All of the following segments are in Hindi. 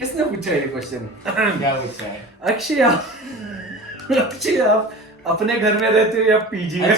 किसने पूछा ये क्वेश्चन? क्या पूछा है? अक्षय आप अपने घर में रहते हो या पीजी में?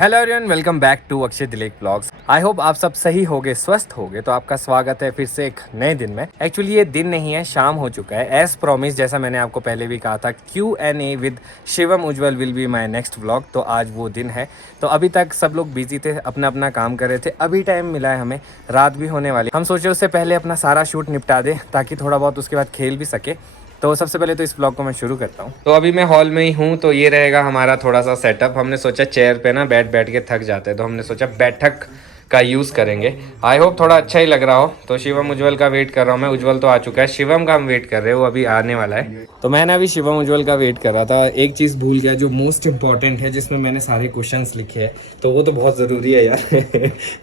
Hello everyone, welcome back to Akshay Dilek blogs. I hope आप सब सही होगे, स्वस्थ होगे। तो आपका स्वागत है फिर से एक नए दिन में। एक्चुअली ये दिन नहीं है, शाम हो चुका है। एज प्रॉमिस, जैसा मैंने आपको पहले भी कहा था, Q&A with Shivam Ujjwal will be my next vlog. तो आज वो दिन है। तो अभी तक सब लोग बिजी थे, अपना अपना काम कर रहे थे। अभी टाइम मिला है हमें, रात भी होने वाली। हम सोचे उससे पहले अपना सारा शूट निपटा दे ताकि थोड़ा बहुत उसके बाद खेल भी सके। तो सबसे पहले तो इस ब्लॉग को मैं शुरू करता हूँ। तो अभी मैं हॉल में ही हूँ। तो ये रहेगा हमारा थोड़ा सा सेटअप। हमने सोचा चेयर पे ना बैठ बैठ के थक जाते हैं, तो हमने सोचा बैठक का यूज़ करेंगे। आई होप थोड़ा अच्छा ही लग रहा हो। तो शिवम उज्जवल का वेट कर रहा हूँ मैं। उज्जवल तो आ चुका है, शिवम का हम वेट कर रहे हैं, वो अभी आने वाला है। तो मैं ना अभी शिवम उज्जवल का वेट कर रहा था। एक चीज़ भूल गया जो मोस्ट इंपॉर्टेंट है, जिसमें मैंने सारे क्वेश्चंस लिखे हैं। तो वो तो बहुत ज़रूरी है यार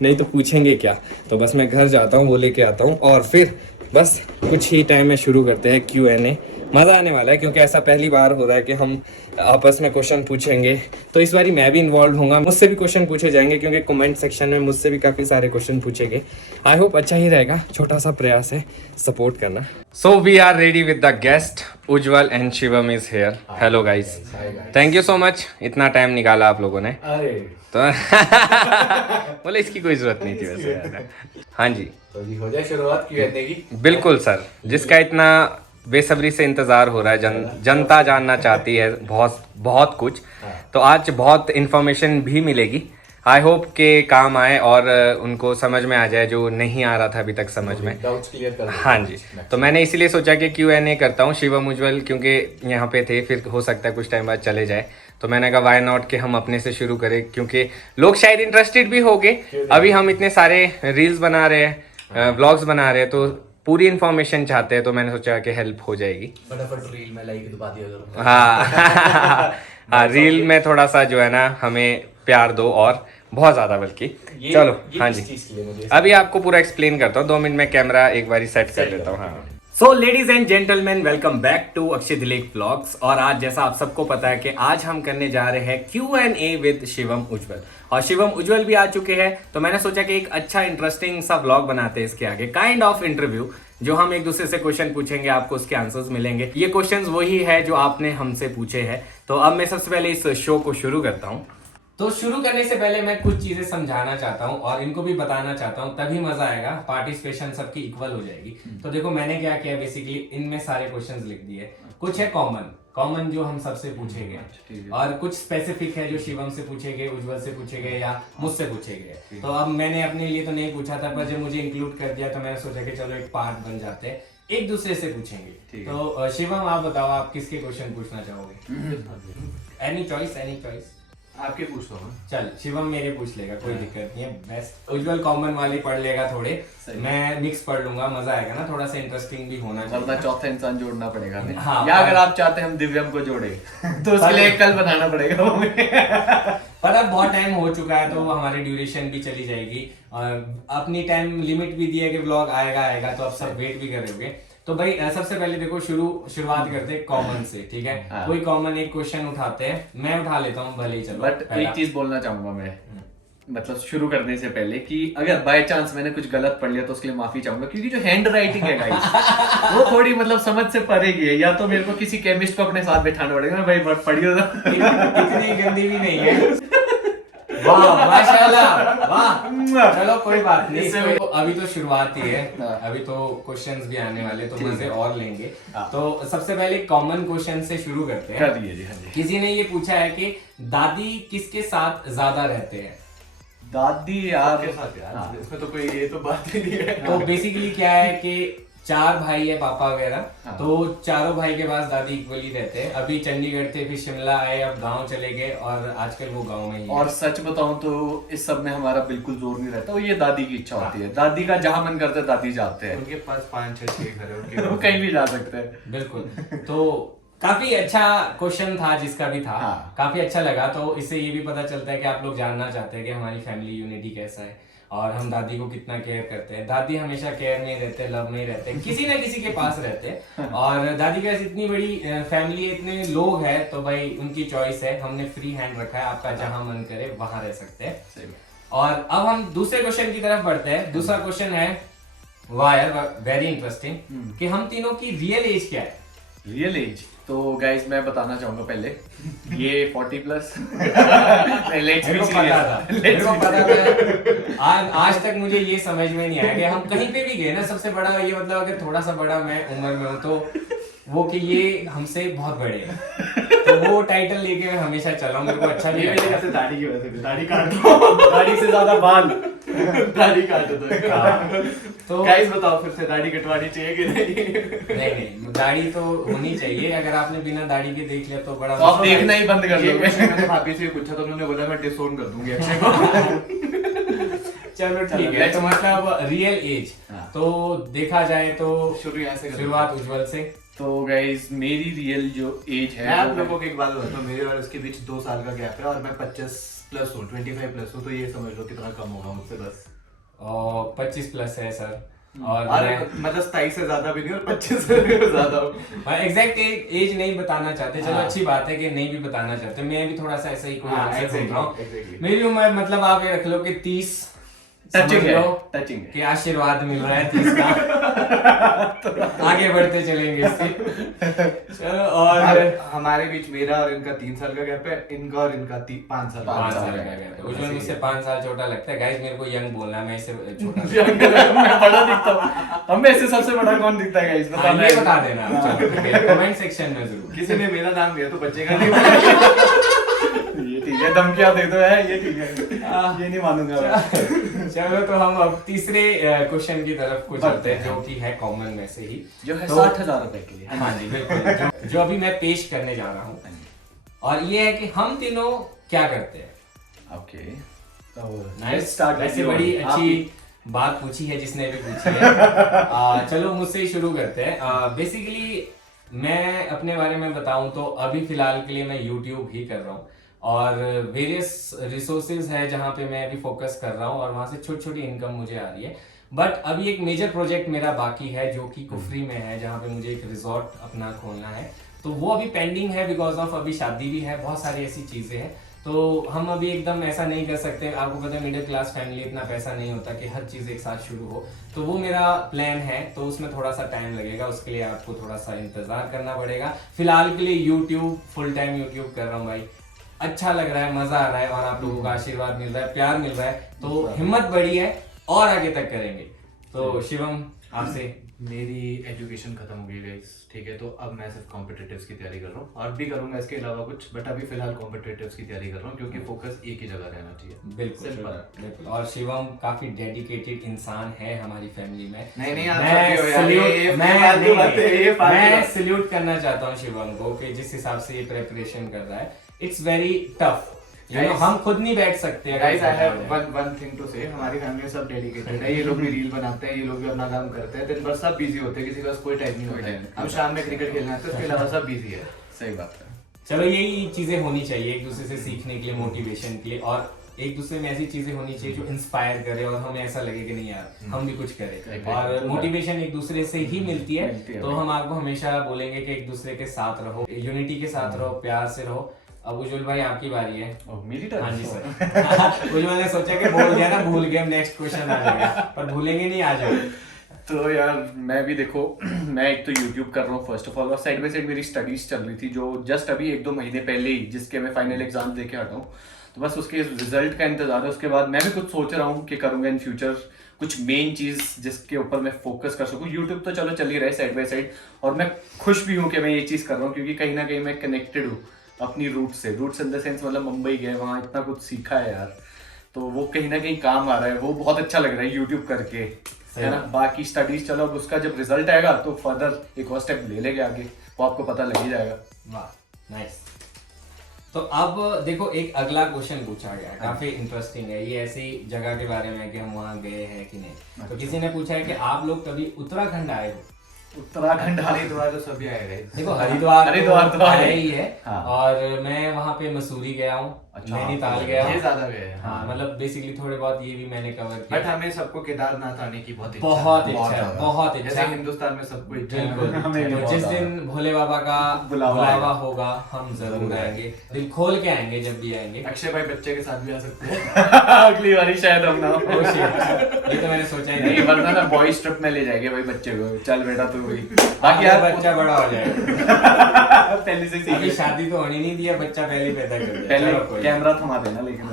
नहीं तो पूछेंगे क्या। तो बस मैं घर जाता हूँ, वो लेके आता हूँ और फिर बस कुछ ही टाइम में शुरू करते हैं Q&A। मज़ा आने वाला है क्योंकि ऐसा पहली बार हो रहा है कि हम आपस में क्वेश्चन पूछेंगे। तो इस बारी मैं भी इन्वॉल्व होऊंगा, मुझसे भी क्वेश्चन पूछे जाएंगे क्योंकि कमेंट सेक्शन में मुझसे भी काफ़ी सारे क्वेश्चन पूछेंगे। आई होप अच्छा ही रहेगा। छोटा सा प्रयास है, सपोर्ट करना। So we are ready with the guest. Ujjwal and Shivam is here. Hello guys, thank you so much, इतना टाइम निकाला आप लोगों ने। अरे तो बोले इसकी कोई जरूरत नहीं थी वैसे यार। हाँ जी, तो जी हो जाए शुरुआत Q&A की। बिल्कुल सर। जिसका इतना बेसब्री से इंतज़ार हो रहा है, जनता जानना चाहती है बहुत बहुत कुछ। तो आज बहुत इन्फॉर्मेशन भी मिलेगी। आई होप के काम आए और उनको समझ में आ जाए जो नहीं आ रहा था अभी तक समझ में। डाउट्स क्लियर कर देंगे। हाँ जी, तो मैंने इसीलिए सोचा कि Q&A करता हूँ। शिवम उज्जवल क्योंकि यहाँ पे थे, फिर हो सकता है कुछ टाइम बाद चले जाए। तो मैंने कहा वाई नॉट कि हम अपने से शुरू करें, क्योंकि लोग शायद इंटरेस्टेड भी होंगे। अभी हम इतने सारे रील्स बना रहे हैं, व्लॉग्स बना रहे हैं, तो पूरी इन्फॉर्मेशन चाहते हैं। तो मैंने सोचा कि हेल्प हो जाएगी। फटाफट रील में लाइक दबा दिया करो। हाँ हाँ, रील में थोड़ा सा जो है ना हमें प्यार दो, और बहुत ज़्यादा बल्कि। चलो हाँ जी, अभी आपको पूरा एक्सप्लेन करता हूँ। 2 मिनट में कैमरा एक बार सेट कर लेता हूँ। हाँ, so ladies and gentleman, welcome back to Akshay Dilek blogs. और आज जैसा आप सबको पता है कि आज हम करने जा रहे हैं Q&A विद शिवम उज्जवल। और शिवम उज्जवल भी आ चुके हैं। तो मैंने सोचा कि एक अच्छा इंटरेस्टिंग सा ब्लॉग बनाते हैं इसके आगे, काइंड ऑफ इंटरव्यू, जो हम एक दूसरे से क्वेश्चन पूछेंगे, आपको उसके आंसर्स मिलेंगे। ये क्वेश्चंस वही है जो आपने हमसे पूछे हैं। तो अब मैं सबसे पहले इस शो को शुरू करता हूँ। तो शुरू करने से पहले मैं कुछ चीजें समझाना चाहता हूँ और इनको भी बताना चाहता हूँ, तभी मजा आएगा। पार्टिसिपेशन सबकी इक्वल हो जाएगी। तो देखो मैंने क्या किया, बेसिकली इनमें सारे क्वेश्चंस लिख दिए। कुछ है कॉमन जो हम सबसे पूछेंगे, और कुछ स्पेसिफिक है जो शिवम से पूछेंगे, उज्जवल से पूछेंगे या मुझसे पूछेंगे। तो अब मैंने अपने लिए तो नहीं पूछा था, पर जब मुझे इंक्लूड कर दिया तो मैंने सोचा कि चलो एक पार्ट बन जाते हैं, एक दूसरे से पूछेंगे। तो शिवम आप बताओ, आप किसके क्वेश्चन पूछना चाहोगे? एनी चॉइस आपके पूछ लो। चल शिवम मेरे पूछ लेगा, कोई दिक्कत नहीं है। बेस्ट उज्जवल कॉमन वाली पढ़ लेगा थोड़े, मैं मिक्स पढ़ लूंगा। मजा आएगा ना, थोड़ा सा इंटरेस्टिंग भी होना चाहिए। वरना चौथा इंसान जोड़ना पड़ेगा हमें। हाँ, या अगर आप चाहते हैं हम दिव्यम को जोड़े तो उसके लिए एक कल बनाना पड़ेगा हमें। पर अब बहुत टाइम हो चुका है, तो हमारी ड्यूरेशन भी चली जाएगी। और अपनी टाइम लिमिट भी दी है कि व्लॉग आएगा, तो आप सब वेट भी कर रहे होगे। तो भाई सबसे पहले देखो शुरुआत करते हैं कॉमन से, ठीक है? हाँ। कोई कॉमन एक क्वेश्चन उठाते हैं, मैं उठा लेता हूँ भले ही। चलो बट एक चीज बोलना चाहूंगा मैं, मतलब शुरू करने से पहले, कि अगर बाय चांस मैंने कुछ गलत पढ़ लिया तो उसके लिए माफी चाहूंगा, क्योंकि जो हैंड राइटिंग है गाइस वो थोड़ी मतलब समझ से परे की है। या तो मेरे को किसी केमिस्ट को अपने साथ बैठाना पड़ेगा, भाई पढ़ियो ना। इतनी गंदी भी नहीं है। वाह माशाल्लाह, वाह। चलो कोई बात नहीं, तो अभी तो शुरुआत ही है, अभी तो क्वेश्चंस भी आने वाले, तो मजे और लेंगे। तो सबसे पहले कॉमन क्वेश्चन से शुरू करते हैं। कर दिए जी। हाँ जी। किसी ने ये पूछा है कि दादी किसके साथ ज्यादा रहते हैं? दादी यार, हाँ। इसमें तो कोई ये तो बात ही नहीं है। तो बेसिकली क्या है कि 4 भाई है, पापा वगैरह। हाँ। तो चारों भाई के पास दादी इक्वली रहते हैं। अभी चंडीगढ़ थे, फिर शिमला आए, अब गांव चले गए, और आजकल वो गांव में ही है। और सच बताऊं तो इस सब में हमारा बिल्कुल जोर नहीं रहता, वो ये दादी की इच्छा होती है। दादी का जहां मन करता है दादी जाते हैं। उनके पास 5-6 घर है उनके। वो कहीं भी जा सकते हैं। बिल्कुल। तो काफी अच्छा क्वेश्चन था जिसका भी था। हाँ। काफी अच्छा लगा। तो इससे ये भी पता चलता है कि आप लोग जानना चाहते हैं कि हमारी फैमिली यूनिटी कैसा है और हम दादी को कितना केयर करते हैं। दादी हमेशा केयर नहीं रहते, लव नहीं रहते, किसी ना किसी के पास रहते हैं। और दादी के पास इतनी बड़ी फैमिली है, इतने लोग हैं, तो भाई उनकी चॉइस है। हमने फ्री हैंड रखा है, आपका जहां मन करे वहां रह सकते हैं। और अब हम दूसरे क्वेश्चन की तरफ बढ़ते हैं। दूसरा क्वेश्चन है वाह यार, वेरी इंटरेस्टिंग कि हम तीनों की रियल एज क्या है। रियल एज तो गाइस मैं बताना चाहूंगा पहले ये 40 प्लस लेट्स मेरे बी को पता था, मेरे को पता था। आज तक मुझे ये समझ में नहीं आया कि हम कहीं पे भी गए ना, सबसे बड़ा ये मतलब अगर थोड़ा सा बड़ा मैं उम्र में हूँ तो वो कि ये हमसे बहुत बड़े हैं, तो वो टाइटल लेके मैं हमेशा चला हूँ, मेरे को अच्छा भी ये मेरे लगता से दाढ़ी की वजह से दाढ़ी काट दो दाढ़ी से ज्यादा बाल दाढ़ी काट दो है। तो गाइस बताओ फिर से दाढ़ी कटवानी चाहिए कि नहीं नहीं, दाढ़ी तो होनी चाहिए। अगर आपने बिना दाढ़ी के देख लिया तो बड़ा तो आप देखना ही बंद कर ये दोगे। क्वेश्चन मैंने भाभी से पूछा तो उन्होंने बोला मैं डिसोन कर दूंगी अक्षय को चलो ठीक है। तो मतलब रियल एज हाँ। तो देखा जाए तो शुरू यहाँ से शुरुआत उज्जवल से। तो गाइस मेरी रियल जो एज मैं है आप वो लोगों को एक बात बताता हूँ, मेरे और इसके बीच 2 साल का गैप है और मैं 25 प्लस हूँ, 25 प्लस हूँ, तो ये समझ लो कितना कम होगा मुझसे बस। और 25 प्लस है सर, और और मैं मतलब 27 से ज्यादा भी नहीं और 25 से भी ज्यादा हूँ। एग्जैक्ट एज नहीं बताना चाहते। चलो हाँ। अच्छी बात है कि नहीं भी बताना चाहते। मैं भी थोड़ा सा ऐसा ही कोई हाँ, आंसर exactly, ढूंढ रहा हूँ। exactly. मेरी उम्र मतलब आप ये रख लो कि 30 टचिंग समझ है, लो टचिंग है। कि आशीर्वाद मिल रहा है 30 का। आगे बढ़ते चलेंगे इससे। चलो और हमारे बीच मेरा और इनका 3 साल का गैप है, इनका और इनका 5 साल 5 का साल का gap है। उज्जवल मुझसे 5 साल छोटा लगता है। गाइस मेरे को यंग बोलना है, मैं इससे छोटा मैं बड़ा दिखता हूँ। हम में से सबसे बड़ा कौन दिखता है गाइस? हाँ, ये बता देना कमेंट सेक्शन में जरूर। किसी ने मेरा नाम लिया तो बचेगा नहीं। ये ठीक है, धमकियां दे दो है, ये ठीक है, ये नहीं मानूंगा मैं। चलो तो हम अब तीसरे क्वेश्चन की तरफ को चलते हैं, जो कि है कॉमन में से ही, जो है तो- 60,000 रुपए के लिए। हाँ जी बिल्कुल, जो अभी मैं पेश करने जा रहा हूँ, और ये है कि हम तीनों क्या करते हैं। Okay, nice start. वैसे बड़ी अच्छी बात पूछी है जिसने भी पूछी है। चलो मुझसे ही शुरू करते हैं। बेसिकली मैं अपने बारे में बताऊं तो अभी फिलहाल के लिए मैं यूट्यूब ही कर रहा हूँ, और वेरियस रिसोर्सेज है जहाँ पे मैं अभी फोकस कर रहा हूँ, और वहाँ से छोटी छोटी इनकम मुझे आ रही है। बट अभी एक मेजर प्रोजेक्ट मेरा बाकी है जो कि कुफरी में है, जहाँ पे मुझे एक रिजॉर्ट अपना खोलना है। तो वो अभी पेंडिंग है बिकॉज ऑफ अभी शादी भी है, बहुत सारी ऐसी चीजें हैं। तो हम अभी एकदम ऐसा नहीं कर सकते। आपको पता है मिडिल क्लास फैमिली, इतना पैसा नहीं होता कि हर चीज एक साथ शुरू हो। तो वो मेरा प्लान है, तो उसमें थोड़ा सा टाइम लगेगा, उसके लिए आपको थोड़ा सा इंतजार करना पड़ेगा। फिलहाल के लिए यूट्यूब फुल टाइम यूट्यूब कर रहा हूँ भाई, अच्छा लग रहा है, मजा आ रहा है, और आप लोगों का आशीर्वाद मिल रहा है, प्यार मिल रहा है, तो हिम्मत बढ़ी है और आगे तक करेंगे। तो शिवम आपसे। मेरी एजुकेशन खत्म हो गई गाइस, ठीक है, तो अब मैं सिर्फ कॉम्पिटिटिव्स की तैयारी कर रहा हूँ, और भी करूंगा इसके अलावा कुछ, बट अभी फिलहाल कॉम्पिटिटिव्स की तैयारी कर रहा हूँ क्योंकि फोकस एक ही जगह रहना चाहिए। बिल्कुल Simple. बिल्कुल। और शिवम काफी डेडिकेटेड इंसान है हमारी फैमिली में। नहीं आप मैं सब भी हो यार, सल्यूट ये मैं फालतू नहीं, बातें, ये फालतू मैं बातें। सल्यूट करना चाहता हूँ शिवम को कि जिस हिसाब से ये प्रिपरेशन कर रहा है, इट्स वेरी टफ। Guys, हम खुद नहीं बैठ सकते। अगर गाइस आई ऐसा हैव हो जाए। वन थिंग टू से, हमारी फैमिली में सब डेडिकेटेड है। ये लोग भी रील बनाते हैं, ये लोग भी अपना काम करते हैं, दिन भर सब बिजी होते हैं, किसी के पास कोई टाइम नहीं होता है। हम शाम में क्रिकेट खेलना है, तो इसके अलावा सब बिजी है। सही बात है। चलो यही चीजें होनी चाहिए एक दूसरे से सीखने के लिए, मोटिवेशन के लिए, और एक दूसरे में ऐसी चीजें होनी चाहिए जो इंस्पायर करे और हमें ऐसा लगे कि नहीं यार हम भी कुछ करें। और मोटिवेशन एक दूसरे से ही मिलती है। तो हम आपको हमेशा बोलेंगे कि एक दूसरे के साथ रहो, यूनिटी के साथ रहो, प्यार से रहो। अब उज्जवल भाई आपकी बारी है। ओह मेरी टर्न। हाँ जी सर। उज्जवल ने सोचा कि बोल दिया ना, भूल गए, नेक्स्ट क्वेश्चन आ जाएगा, पर भूलेंगे नहीं, आ जाओ। तो यार मैं भी देखो मैं एक तो YouTube कर रहा हूँ फर्स्ट ऑफ ऑल, और साइड बाय साइड मेरी स्टडीज चल रही थी जो जस्ट अभी 1-2 महीने पहले ही, जिसके मैं फाइनल एग्जाम दे के हटा हूँ। तो बस उसके रिजल्ट का इंतजार है। उसके बाद मैं भी कुछ सोच रहा हूँ कि करूँगा इन फ्यूचर कुछ मेन चीज जिसके ऊपर मैं फोकस कर सकूँ। यूट्यूब तो चलो चल ही रहा है साइड बाय साइड, और मैं खुश भी हूँ कि मैं ये चीज कर रहा हूँ, क्योंकि कहीं ना कहीं मैं कनेक्टेड हूँ अपनी रूट्स इन द सेंस, मतलब मुंबई गए, वहाँ इतना कुछ सीखा है यार, तो वो कहीं ना कहीं काम आ रहा है, वो बहुत अच्छा लग रहा है यूट्यूब करके, है ना। बाकी स्टडीज चलो, अब उसका जब रिजल्ट आएगा तो फर्दर एक और स्टेप ले लेंगे आगे, वो आपको पता लग ही जाएगा। वाह नाइस। तो अब देखो एक अगला क्वेश्चन पूछा गया, काफी इंटरेस्टिंग है। ये ऐसी जगह के बारे में है कि हम वहाँ गए हैं कि नहीं। तो किसी ने पूछा है कि आप लोग कभी उत्तराखंड आए हो? उत्तराखंड हरिद्वार तो सभी आएगा। देखो हरिद्वार तो आया ही है। हाँ। और मैं वहाँ पे मसूरी गया हूँ, नैनीताल गया। ये ज्यादा गए हैं। हाँ मतलब बेसिकली थोड़े बहुत ये भी मैंने कवर बट किया। हमें सबको केदारनाथ आने की बहुत इच्छा बहुत है। इच्छा है, ज्यादा। बहुत इच्छा जैसे है। हिंदुस्तान में सबको इच्छा है। बिल्कुल। हमें भी तो बहुत जिस ज्यादा। दिन भोले बाबा का बुलावा बुलावा आएगा। होगा हम जरूर आएंगे, दिल खोल के आएंगे जब भी आएंगे। अक्षय भाई बच्चे के साथ भी आ सकते हैं। अगली बारी शायद हम ना हो। Oh shit, ये तो मैंने सोचा ही नहीं नहीं। वरना ना बॉयज ट्रिप में ले जाएंगे भाई बच्चे को, चल बेटा तू भी। बाकी बाकी यार बच्चा बड़ा हो जाएगा। पहले से अभी सीख शादी तो होनी नहीं दिया, बच्चा पहले ही पैदा कर दिया। पहले चलो कोई कैमरा थमा देना लेकिन।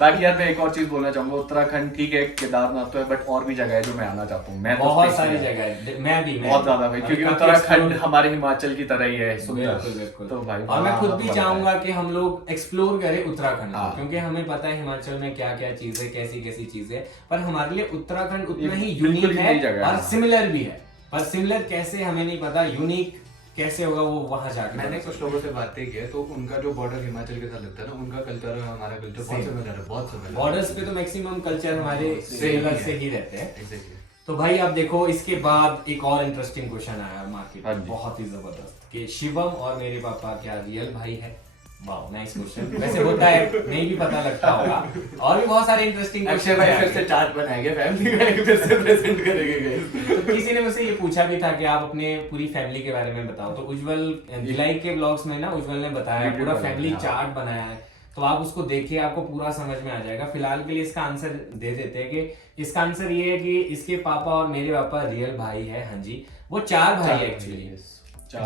बाकी यार मैं एक और चीज बोलना चाहूंगा, उत्तराखंड ठीक है केदारनाथ तो है बट और भी जगह है जो मैं आना चाहता हूँ। मैं तो बहुत specially सारी है। जगह है, मैं भी बहुत ज्यादा भाई, क्योंकि उत्तराखंड हमारे हिमाचल की तरह ही है सुंदर। बिल्कुल बिल्कुल। तो भाई और मैं खुद भी वहाँ चाहूंगा कि हम लोग एक्सप्लोर करें उत्तराखंड को, हाँ। क्योंकि हमें पता है हिमाचल में क्या क्या चीजें, कैसी कैसी चीजें, पर हमारे लिए उत्तराखंड उतना एक ही बिल्कुल यूनिक ही है नई जगह है। और सिमिलर भी है। पर सिमिलर कैसे हमें नहीं पता, यूनिक कैसे होगा वो वहां जाके मैंने पता कुछ लोगों से बातें की है तो उनका जो बॉर्डर हिमाचल के साथ लगता है ना, उनका कल्चर और हमारा कल्चर बहुत सिमिलर है, बहुत सिमिलर। बॉर्डर्स पे तो मैक्सिमम कल्चर हमारे सिमिलर से ही रहते हैं। एग्जैक्टली। तो भाई आप देखो, इसके बाद एक और इंटरेस्टिंग क्वेश्चन आया मार्केट हाँ में, जी। बहुत ही जबरदस्त, कि शिवम और मेरे पापा क्या रियल भाई है? वाह नाइस क्वेश्चन। वैसे होता है, नहीं भी पता लगता होगा। और भी बहुत सारे इंटरेस्टिंग अक्षय भाई फिर से चार्ट बनाएंगे फैमिली का, एक फिर से प्रेजेंट करेंगे guys। तो किसी ने मुझसे ये पूछा भी था कि आप अपने पूरी फैमिली के बारे में बताओ, तो उज्जवल भिलाई के ब्लॉग्स में ना उज्जवल ने बताया, वीडियो पूरा बनाया, फैमिली हाँ। चार्ट बनाया है, तो आप उसको देखिए, आपको पूरा समझ में आ जाएगा। फिलहाल के लिए इसका आंसर दे देते हैं कि इसका आंसर ये है कि इसके पापा और मेरे पापा रियल भाई है। हाँ जी, वो 4 भाई है एक्चुअली,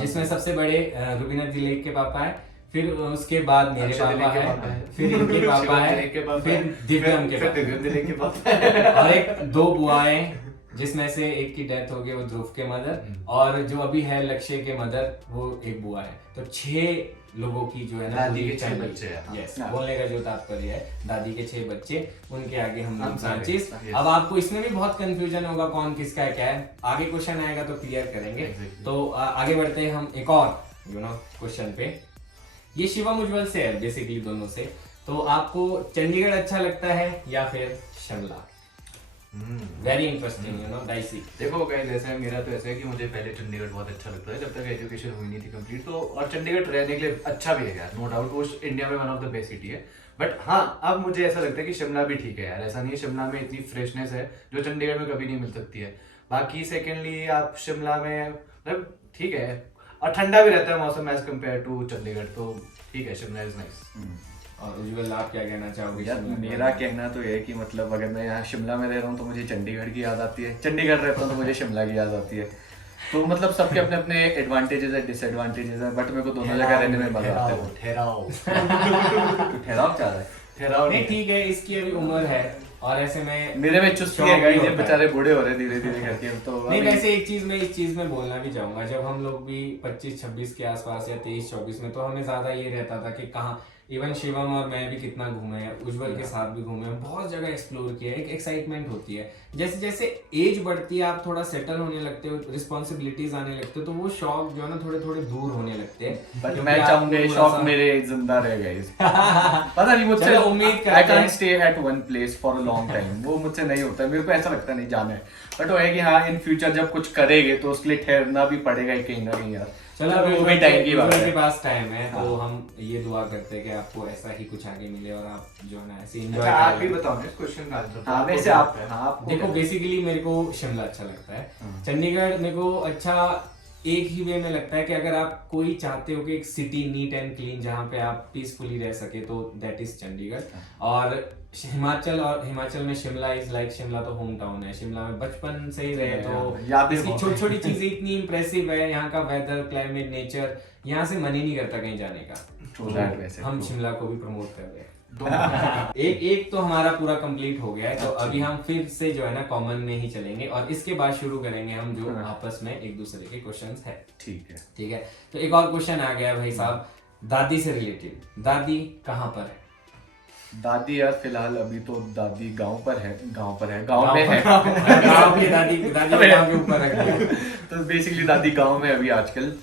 जिसमें सबसे बड़े रुबीना दिलीप के पापा है, फिर उसके बाद मेरे अक्षय पापा दिलीप के है, पापा है, फिर इनके पापा शिवम है, दिलीप के पापा फिर है, दिव्यम के फिर पापा दिव्यम दिलीप के पापा है। और एक 2 बुआएं, जिसमें से एक की डेथ हो गई, वो ध्रुव के मदर, और जो अभी है लक्ष्य के मदर, वो एक बुआ है। तो 6 लोगों की जो है ना, दादी पूरी के 6 family- बच्चे हैं। Yes, हाँ। बोलने का जो तात्पर्य है, दादी के 6 बच्चे, उनके आगे हम हम लोग सारे, ब्रांचेस। yes। अब आपको इसमें भी बहुत कंफ्यूजन होगा कौन किसका है क्या है, आगे क्वेश्चन आएगा तो क्लियर करेंगे। Exactly। तो आगे बढ़ते हैं हम एक और क्वेश्चन पे। ये शिवम उज्जवल से है बेसिकली, दोनों से। तो आपको चंडीगढ़ अच्छा लगता है या फिर शिमला? Very interesting dicey. देखो गाइस, ऐसा है, मेरा तो ऐसा है कि मुझे पहले चंडीगढ़ बहुत अच्छा लगता है, जब तक एजुकेशन हुई नहीं थी कंप्लीट। तो और चंडीगढ़ रहने के लिए अच्छा भी है यार, नो डाउट, वो इंडिया में one of the best city है। बट हाँ, अब मुझे ऐसा लगता है कि शिमला भी ठीक है यार, ऐसा नहीं है, शिमला में इतनी फ्रेशनेस है जो चंडीगढ़ में कभी नहीं मिल सकती है। बाकी सेकेंडली आप शिमला में मतलब ठीक है, और ठंडा भी रहता है मौसम एज कम्पेयर टू चंडीगढ़, तो ठीक है, शिमला इज नाइस। और उज्जवल आप क्या कहना चाहोगे? यार शिमला के मेरा बारे में? कहना तो ये है कि मतलब अगर मैं यहाँ शिमला में रह रहा हूँ तो मुझे चंडीगढ़ की याद आती है, चंडीगढ़ रहता हूँ तो मुझे शिमला की याद आती है। तो मतलब सबके अपने अपने एडवांटेजेस है, डिसएडवांटेजेस है, बट मेरे को दोनों जगह रहने में मजा आता है। ठहराओ तू ठहराव चाह रहा है? ठहराओ नहीं नहीं। ठीक है, इसकी अभी उम्र है, और ऐसे में मेरे में चुस्ती शौक है भी गाइस, ये होता है। बेचारे बूढ़े हो रहे धीरे धीरे करके। तो नहीं अभी- वैसे एक चीज मैं इस चीज में बोलना भी चाहूंगा, जब हम लोग भी 25-26 के आसपास या 23-24 में, तो हमें ज्यादा ये रहता था कि कहाँ, इवन शिवम और मैं भी कितना घूमे हैं, उज्जवल के साथ भी घूमे हैं, बहुत जगह एक्सप्लोर किया है, एक एक्साइटमेंट होती है। जैसे जैसे एज बढ़ती है, आप थोड़ा सेटल होने लगते हो, रिस्पॉन्सिबिलिटीज आने लगते हो, तो वो शौक जो है ना थोड़े थोड़े दूर होने लगते हैं। बट क्योंकि मैं आप चाहूंगा ये थोड़ा शौक सा- मेरे जिंदा रह गाइस। पता नहीं मुझसे, चलो, उम्मीद करते आई हैं। Can't stay at one place for a long time, वो मुझसे नहीं होता है, मेरे को ऐसा लगता नहीं जाना है। बट वो है कि हाँ, इन फ्यूचर जब कुछ करेंगे तो उसके लिए ठहरना भी पड़ेगा ही कहीं ना कहीं यार। चलो वो अभी भी टाइम की बात उज्जवल के है। पास टाइम है, तो हाँ। हम ये दुआ करते हैं कि आपको ऐसा ही कुछ आगे मिले और आप जो है ना ऐसे एंजॉय अच्छा, आप ही करें। बताओ ना इस क्वेश्चन का आंसर। हाँ वैसे आप, हाँ आपको देखो क्या- बेसिकली मेरे को शिमला अच्छा लगता है, हाँ। चंडीगढ़ मेरे को अच्छा एक ही वे में लगता है कि अगर आप कोई चाहते हो कि एक सिटी नीट एंड क्लीन जहाँ पे आप पीसफुली रह सके, तो दैट इज चंडीगढ़। और हिमाचल में शिमला इज लाइक, शिमला तो होम टाउन है, शिमला में बचपन से ही रहे, तो यादें इसकी बहुत छोटी छोटी चीजें इतनी इंप्रेसिव है, यहाँ का वेदर, क्लाइमेट, नेचर, यहाँ से मन ही नहीं करता कहीं जाने का। True that वैसे। हम शिमला को भी प्रमोट कर रहे हैं। दोनों। एक तो हमारा पूरा कंप्लीट हो गया है, तो अभी हम फिर से जो है ना कॉमन में ही चलेंगे, और इसके बाद शुरू करेंगे हम जो हाँ। आपस में एक दूसरे के क्वेश्चंस है। ठीक है। ठीक है, तो एक और क्वेश्चन आ गया भाई साहब, दादी से रिलेटेड। दादी कहाँ पर है? दादी यार फिलहाल अभी तो दादी गांव में है, गांव में है। गाँव की दादी को गाँव के ऊपर रख दिया। तो बेसिकली दादी गांव में अभी आजकल,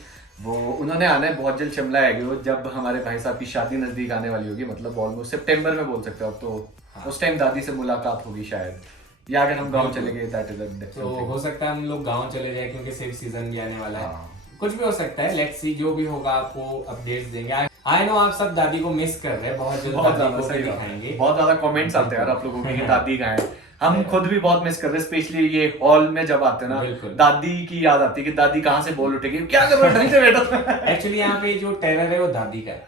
वो उन्होंने आना है बहुत जल्द, शिमला आएगी वो जब हमारे भाई साहब की शादी नजदीक आने वाली होगी, मतलब ऑलमोस्ट सितंबर में बोल सकते हो आप। तो हाँ। उस टाइम दादी से मुलाकात होगी शायद, या अगर हम गांव चले गए दैट इज अ तो हो सकता है हम लोग गाँव चले जाए, क्योंकि सेब सीजन भी आने वाला है। हाँ। कुछ भी हो सकता है, लेट्स सी, जो भी होगा आपको अपडेट्स देंगे। आई नो आप सब दादी को मिस कर रहे हैं, बहुत जल्द बहुत दादी ज्यादा को भी सही बात है। दिखाएंगे। बहुत ज्यादा कमेंट्स आते हैं यार आप लोगों के कि दादी कहाँ है। हम खुद भी बहुत मिस कर रहे हैं, स्पेशली ये हॉल में जब आते हैं ना, बिल्कुल। दादी की याद आती है कि दादी कहाँ से बोल उठेगी, क्या कर रहे हो ढंग से बैठो। एक्चुअली यहाँ पे जो टेरर है वो दादी का है,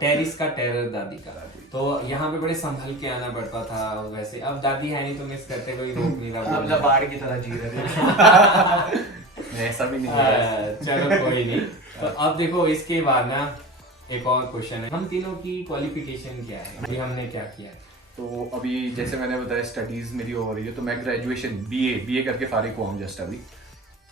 टेरिस का टेरर दादी का। तो यहाँ पे बड़े संभल के आना पड़ता था, वैसे अब दादी है नहीं तो मिस करते, कोई रोक नहीं रहा। अब लबाड़ की तरह जी रहे थे। ऐसा भी नहीं है। चलो कोई नहीं। तो अब देखो इसके बाद ना एक और क्वेश्चन है, हम तीनों की क्वालिफिकेशन क्या है, अभी हमने क्या किया है? तो अभी जैसे मैंने बताया स्टडीज मेरी हो रही है, तो मैं ग्रेजुएशन बीए करके फारिग हुआ हूँ जस्ट अभी।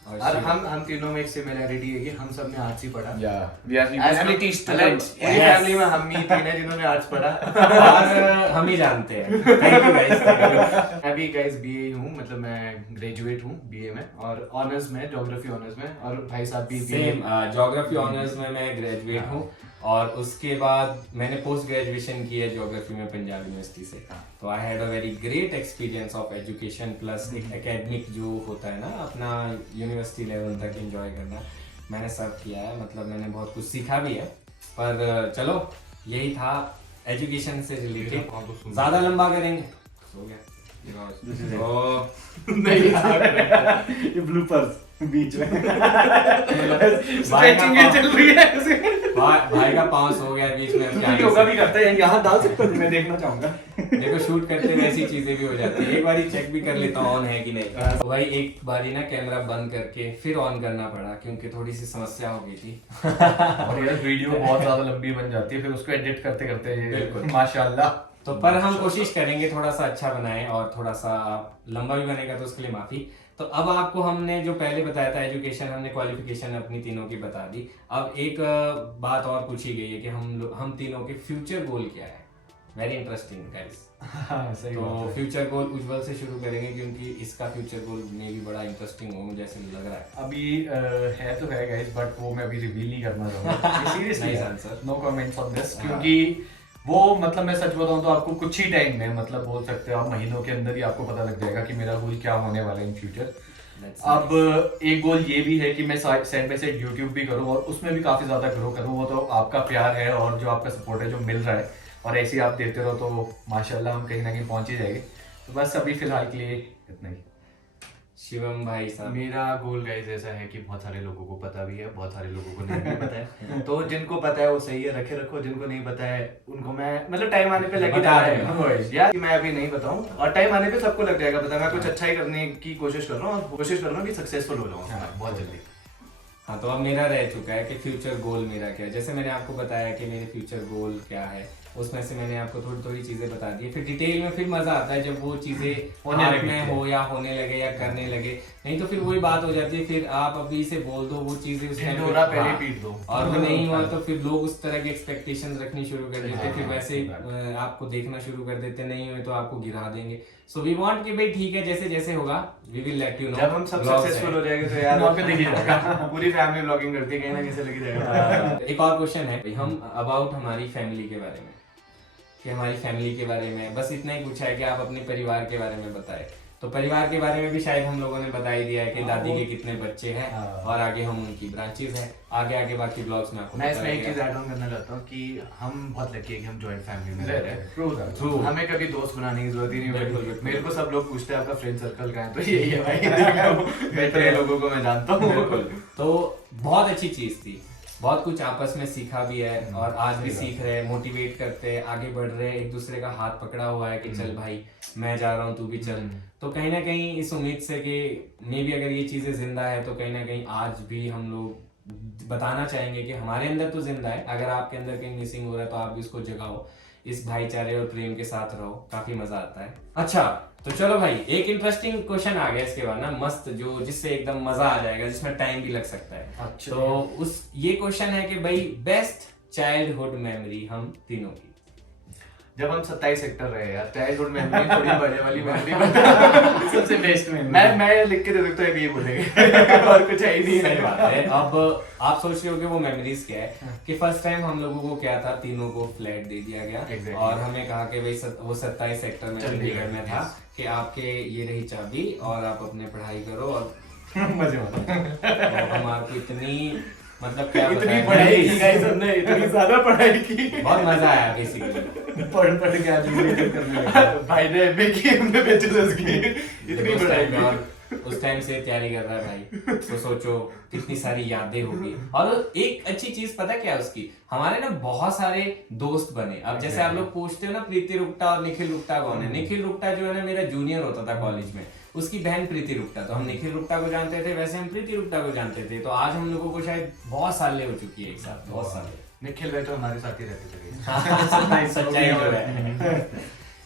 और और हम तीनों में एक सिमिलैरिटी है कि हम सब ने आर्ट्स ही पढ़ा। या वी आर ह्यूमैनिटी स्टूडेंट्स। पूरी फैमिली में हम ही तीन हैं जिन्होंने आर्ट्स पढ़ा। और हम ही जानते हैं। Thank you guys, thank you. मैं भी गाइस बीए हूँ, मतलब मैं ग्रेजुएट हूँ बीए में, और ऑनर्स में ज्योग्राफी ऑनर्स में, और भाई साहब भी सेम ज्योग्राफी ऑनर्स में मैं ग्रेजुएट हूँ, और उसके बाद मैंने पोस्ट ग्रेजुएशन की है ज्योग्राफी में पंजाब यूनिवर्सिटी से। तो I had a very great experience of education plus एक एकेडमिक जो होता है ना अपना यूनिवर्सिटी लेवल तक एंजॉय करना, मैंने सब किया है, मतलब मैंने बहुत कुछ सीखा भी है। पर चलो यही था एजुकेशन से रिलेटेड, ज्यादा लंबा करेंगे हो गया। नहीं यार, ये ब्लूपर्स बीच में भाई स्ट्रेचिंग चल रही है ऐसे। भाई का पाउस हो गया बीच में, अब क्या योगा भी करते हैं, यहाँ डाल सकते हो, मैं देखना चाहूंगा। देखो शूट करते हुए ऐसी चीजें भी हो जाती है, एक बारी चेक भी कर लेता हूँ ऑन है कि नहीं। तो भाई एक बारी ना कैमरा बंद करके फिर ऑन करना पड़ा क्योंकि थोड़ी सी समस्या हो गई थी। और यार वीडियो बहुत ज्यादा लंबी बन जाती है, फिर उसको एडिट करते करते बिल्कुल। माशाल्लाह। तो पर हम कोशिश करेंगे थोड़ा सा अच्छा बनाएं, और थोड़ा सा लंबा भी बनेगा तो उसके लिए माफी। तो अब आपको हमने जो पहले बताया था एजुकेशन, हमने क्वालिफिकेशन अपनी तीनों की बता दी। अब एक बात और पूछी गई है कि हम तीनों के फ्यूचर गोल क्या है। Very interesting guys. हाँ, सही तो बात है। फ्यूचर गोल उज्जवल से शुरू करेंगे क्योंकि इसका फ्यूचर गोल में भी बड़ा इंटरेस्टिंग हो मुझे ऐसे लग रहा है। अभी है तो है गाइस, बट वो मैं अभी रिवील नहीं करना चाहूंगा seriously Nice answer. No comments on this, क्योंकि वो मतलब मैं सच बताऊं तो आपको कुछ ही टाइम में, मतलब बोल सकते हो आप महीनों के अंदर ही आपको पता लग जाएगा कि मेरा गोल क्या होने वाला है इन फ्यूचर। अब एक गोल ये भी है कि मैं साइड बाय साइड यूट्यूब भी करूं और उसमें भी काफी ज्यादा ग्रो करूं। वो तो आपका प्यार है और जो आपका सपोर्ट है जो मिल रहा है, और ऐसे ही आप देते रहो तो माशाल्लाह हम कहीं ना कहीं पहुंच ही जाएंगे। तो बस अभी फिलहाल के लिए इतना ही। शिवम भाई साहब, मेरा गोल गाइस ऐसा है कि बहुत सारे लोगों को पता भी है, बहुत सारे लोगों को नहीं भी पता है। तो जिनको पता है वो सही है, रखे रखो। जिनको नहीं पता है उनको मैं मतलब टाइम आने पे लग ही जा रहा है यार, कि मैं अभी नहीं बताऊं, और टाइम आने पे सबको लग जाएगा पता। मैं कुछ अच्छा ही करने की कोशिश कर रहा हूँ और कोशिश कर रहा हूँ कि सक्सेसफुल हो जाऊँ बहुत जल्दी। हाँ तो अब मेरा रह चुका है कि फ्यूचर गोल मेरा क्या है। जैसे मैंने आपको बताया कि मेरे फ्यूचर गोल क्या है, उसमें से मैंने आपको थोड़ी थोड़ी चीजें बता दी। फिर डिटेल में फिर मजा आता है जब वो चीजें होने लगे हो या होने लगे या करने लगे, नहीं तो फिर वही बात हो जाती है। फिर आप अभी से बोल दो वो चीजें उस टाइम पहले पीट दो, और वो नहीं हुआ तो फिर लोग उस तरह की एक्सपेक्टेशंस रखनी शुरू कर देते, फिर वैसे आपको देखना शुरू कर देते, नहीं हुए तो आपको गिरा देंगे। सो वी वांट कि भाई ठीक है जैसे जैसे होगा we will let you know. जब हम सब सक्सेसफुल हो जाएंगे तो यार आपको दिख जाएगा, पूरी फैमिली व्लॉगिंग करती है, कहीं ना कहीं से लग जाएगा। एक और क्वेश्चन है हम अबाउट हमारी फैमिली के बारे में, कि हमारी फैमिली के बारे में बस इतना ही पूछा है कि आप अपने परिवार के बारे में बताएं। तो परिवार के बारे में भी शायद हम लोगों ने बता ही दिया है कि दादी के कितने बच्चे हैं और आगे हम उनकी ब्रांचेस हैं। आगे बाकी ब्लॉग्स में आपको मैं इसमें एक चीज ऐड ऑन करना चाहता हूँ कि हम बहुत लकी है कि हम जॉइंट फैमिली में रह रहे हैं। हमें कभी दोस्त बनाने की जरूरत ही नहीं पड़ी। मेरे को सब लोग पूछते हैं आपका फ्रेंड सर्कल कहाँ है, तो यही है भाई। बेहतर लोगों को मैं जानता हूँ। तो बहुत अच्छी चीज थी, बहुत कुछ आपस में सीखा भी है और आज भी सीख रहे हैं, मोटिवेट करते हैं, आगे बढ़ रहे हैं, एक दूसरे का हाथ पकड़ा हुआ है कि चल भाई मैं जा रहा हूँ तू भी चल। तो कहीं ना कहीं इस उम्मीद से कि मे भी अगर ये चीजें जिंदा है तो कहीं ना कहीं आज भी हम लोग बताना चाहेंगे कि हमारे अंदर तो जिंदा है। अगर आपके अंदर कहीं मिसिंग हो रहा है तो आप भी उसको जगाओ, इस भाईचारे और प्रेम के साथ रहो, काफी मजा आता है। अच्छा तो चलो भाई एक इंटरेस्टिंग क्वेश्चन आ गया इसके बाद ना, मस्त जो जिससे एकदम मजा आ जाएगा, जिसमें टाइम भी लग सकता है। अच्छा, तो उस ये क्वेश्चन है कि भाई बेस्ट चाइल्डहुड मेमोरी हम तीनों की। जब हम 27 सेक्टर रहे यार, चाइल्डहुड मेमोरी थोड़ी बड़े वाली मेमोरी सबसे बेस्ट में मैं लिख के दे सकता हूँ ये बोलेंगे और कुछ है ही नहीं। सही बात है। अब आप सोच रहे हो कि वो मेमोरीज क्या है कि फर्स्ट टाइम हम लोगों को क्या था, तीनों को फ्लैट दे दिया गया और हमें कहा कि भाई वो 27 सेक्टर में चंडीगढ़ में था कि आपके ये रही चाबी और आप अपने पढ़ाई करो और मजे में। तो हमारे को इतनी मतलब क्या इतनी बताएं? पढ़ाई की गाइस हमने, इतनी ज्यादा पढ़ाई की। बहुत मजा आया बेसिकली। पढ़ के आज रिलेट करने लगा। भाई ने एमए की, हमने बैचलर्स की, इतनी उस पढ़ाई टाइम की। उस टाइम से तैयारी कर रहा है भाई, तो सोचो कितनी सारी यादें होगी। और एक अच्छी चीज पता क्या है उसकी, हमारे ना बहुत सारे दोस्त बने। अब जैसे आप लोग पूछते हो ना प्रीति रुक्टा और निखिल रुक्टा कौन है, निखिल रुक्टा जो है ना मेरा जूनियर होता था कॉलेज में, उसकी बहन प्रीति रुक्टा। तो हम निखिल रुक्टा को जानते थे, वैसे हम प्रीति रुक्टा को जानते थे। तो आज हम लोगों को शायद बहुत साल हो चुकी है एक साथ, बहुत साल। निखिल भाई तो हमारे साथ ही रहते थे। सच्चाई जो है।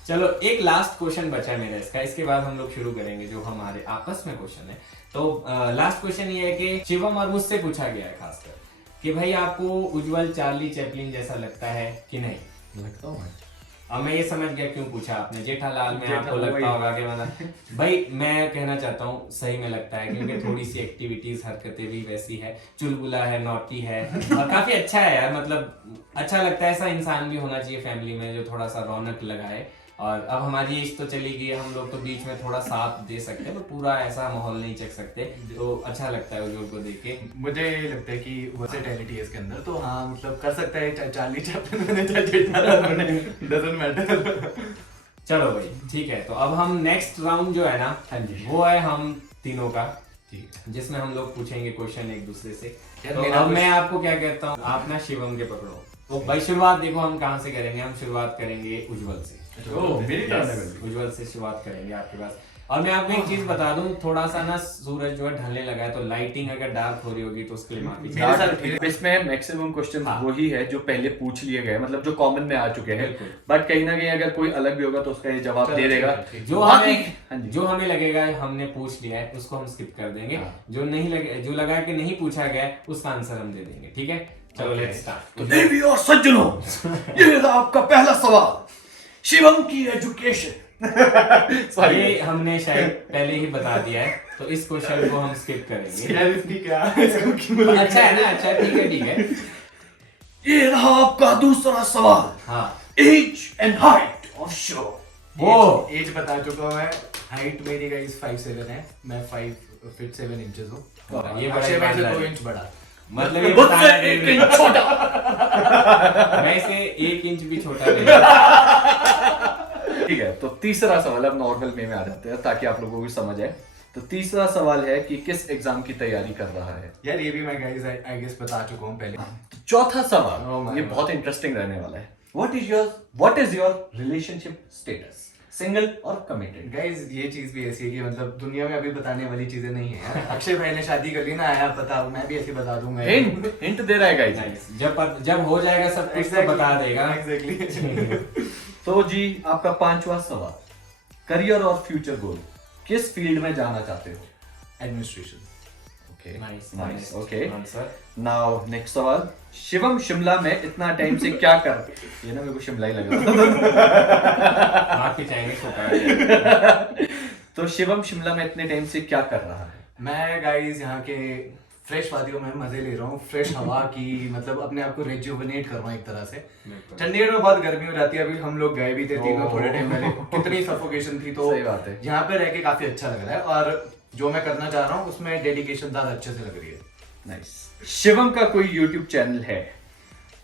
चलो एक लास्ट क्वेश्चन बचा है मेरा इसका, इसके बाद हम लोग शुरू करेंगे जो हमारे आपस में क्वेश्चन है। तो लास्ट क्वेश्चन ये है कि शिवम और मुझसे पूछा गया है खासकर कि भाई आपको उज्जवल चार्ली चैपलिन जैसा लगता है कि नहीं? लगता हूँ मैं। अब मैं ये समझ गया क्यों पूछा आपने, जेठालाल में आपको जेठालाल लगता वही। होगा कि मतलब भाई मैं कहना चाहता हूँ सही में लगता है, क्योंकि थोड़ी सी एक्टिविटीज हरकतें भी वैसी है, चुलबुला है, नॉटी है और काफी अच्छा है यार। मतलब अच्छा लगता है, ऐसा इंसान भी होना चाहिए फैमिली में जो थोड़ा सा रौनक लगाए। और अब हमारी एज तो चली गई है, हम लोग तो बीच में थोड़ा साथ दे सकते हैं, पर पूरा ऐसा माहौल नहीं चेक सकते। तो अच्छा लगता है उज्जवल को देख के। मुझे लगता है कि वर्सेटिलिटी है इसके अंदर, तो हाँ मतलब कर सकता है चार्ली चैपलिन बने, चाहे जेठालाल बने, डजंट मैटर। चलो भाई ठीक है, तो अब हम नेक्स्ट राउंड जो है ना, हाँ जी। वो है हम तीनों का, ठीक है। जिसमें हम लोग पूछेंगे क्वेश्चन एक दूसरे से। यार तो मेरा अब मैं आपको क्या कहता हूँ, आप ना शिवम के पकड़ो। तो भाई शुरुआत देखो हम कहाँ से करेंगे, हम शुरुआत करेंगे उज्जवल से। ओह, मेरी टर्न है Yes, बिल्कुल। उज्जवल से शुरुआत करेंगे आपके पास। और मैं आपको एक चीज बता दूं, थोड़ा सा ना सूरज जो है ढलने लगा है, तो लाइटिंग अगर डार्क हो रही होगी तो उसके लिए माफी मेरे चाहिए। साथ- इसमें मैक्सिमम क्वेश्चन हाँ। वही है जो पहले पूछ लिए गए, मतलब जो कॉमन में आ चुके हैं। बिल्कुल। बट कहीं ना कहीं अगर कोई अलग भी होगा तो उसका ये जवाब चलो, दे देगा। ठीक है। जो बाकी- हमें हाँ जी। जो हमें लगेगा हमने पूछ लिया है उसको हम स्किप कर देंगे। हाँ। जो नहीं लगे, जो लगा कि नहीं पूछा गया है, उसका आंसर हम दे देंगे। ठीक है, चलो Okay. Let's start. तो देवी और सज्जनों, ये रहा आपका पहला सवाल, शिवम की एजुकेशन। ये हमने शायद पहले ही बता दिया है, तो इस क्वेश्चन को हम स्किप करेंगे। यार इसकी क्या इसको क्यों अच्छा है ना, अच्छा है, ठीक है ठीक है। ये रहा आपका दूसरा सवाल, हाँ age and height of Shivam. वो एज बता चुका हूँ मैं। हाइट मेरी गाइस 5'7" है, मैं 5 फीट 7 इंचेस हूँ। ये बड़ा अक्षय भाई से ईमानदार 2 है। इंच बड़ा। मतलब ये मुझसे बताना 1 जरूरी इंच छोटा। है। मैं इसे 1 इंच भी छोटा नहीं। ठीक है, तो तीसरा सवाल, अब नॉर्मल में आ जाते हैं ताकि आप लोगों को समझ आए। तो तीसरा सवाल है कि किस एग्जाम की तैयारी कर रहा है। यार ये भी मैं गाइस आई गेस बता चुका हूँ पहले। चौथा Oh सवाल, my ये God. बहुत इंटरेस्टिंग रहने वाला है। What is your relationship status, single और कमिटेड? गाइस ये चीज भी ऐसी है कि मतलब दुनिया में अभी बताने वाली चीजें नहीं है यार। अक्षय भाई ने शादी कर ली ना, आया पता, मैं भी ऐसे बता दूंगा। हिंट दे रहा है गाइस। Nice. जब हो जाएगा सब कुछ तो बता देगा। एग्जैक्टली। तो जी आपका पांचवा सवाल, करियर और फ्यूचर गोल, किस फील्ड में जाना चाहते हो? Administration. Okay Nice, nice, nice okay. answer. Now next सवाल, शिवम शिमला में इतना टाइम से क्या कर, ये ना मेरे को शिमला ही लग रहा माफी चाहेंगे छोटा। तो शिवम शिमला में इतने टाइम से क्या कर रहा है? मैं गाइस यहाँ के फ्रेश वादियों में मजे ले रहा हूँ, फ्रेश हवा की, मतलब अपने आप को रिजुविनेट कर रहा हूँ एक तरह से। बिल्कुल। चंडीगढ़ में बहुत गर्मी हो जाती है, अभी हम लोग गए भी थे तीनों ओह। थोड़े टाइम पहले, कितनी सफोकेशन थी। तो सही बात है। यहाँ पे रह के काफी अच्छा लग रहा है, और जो मैं करना चाह रहा हूँ उसमें डेडिकेशन ज्यादा अच्छे से लग रही है। नाइस। शिवम का कोई यूट्यूब चैनल है?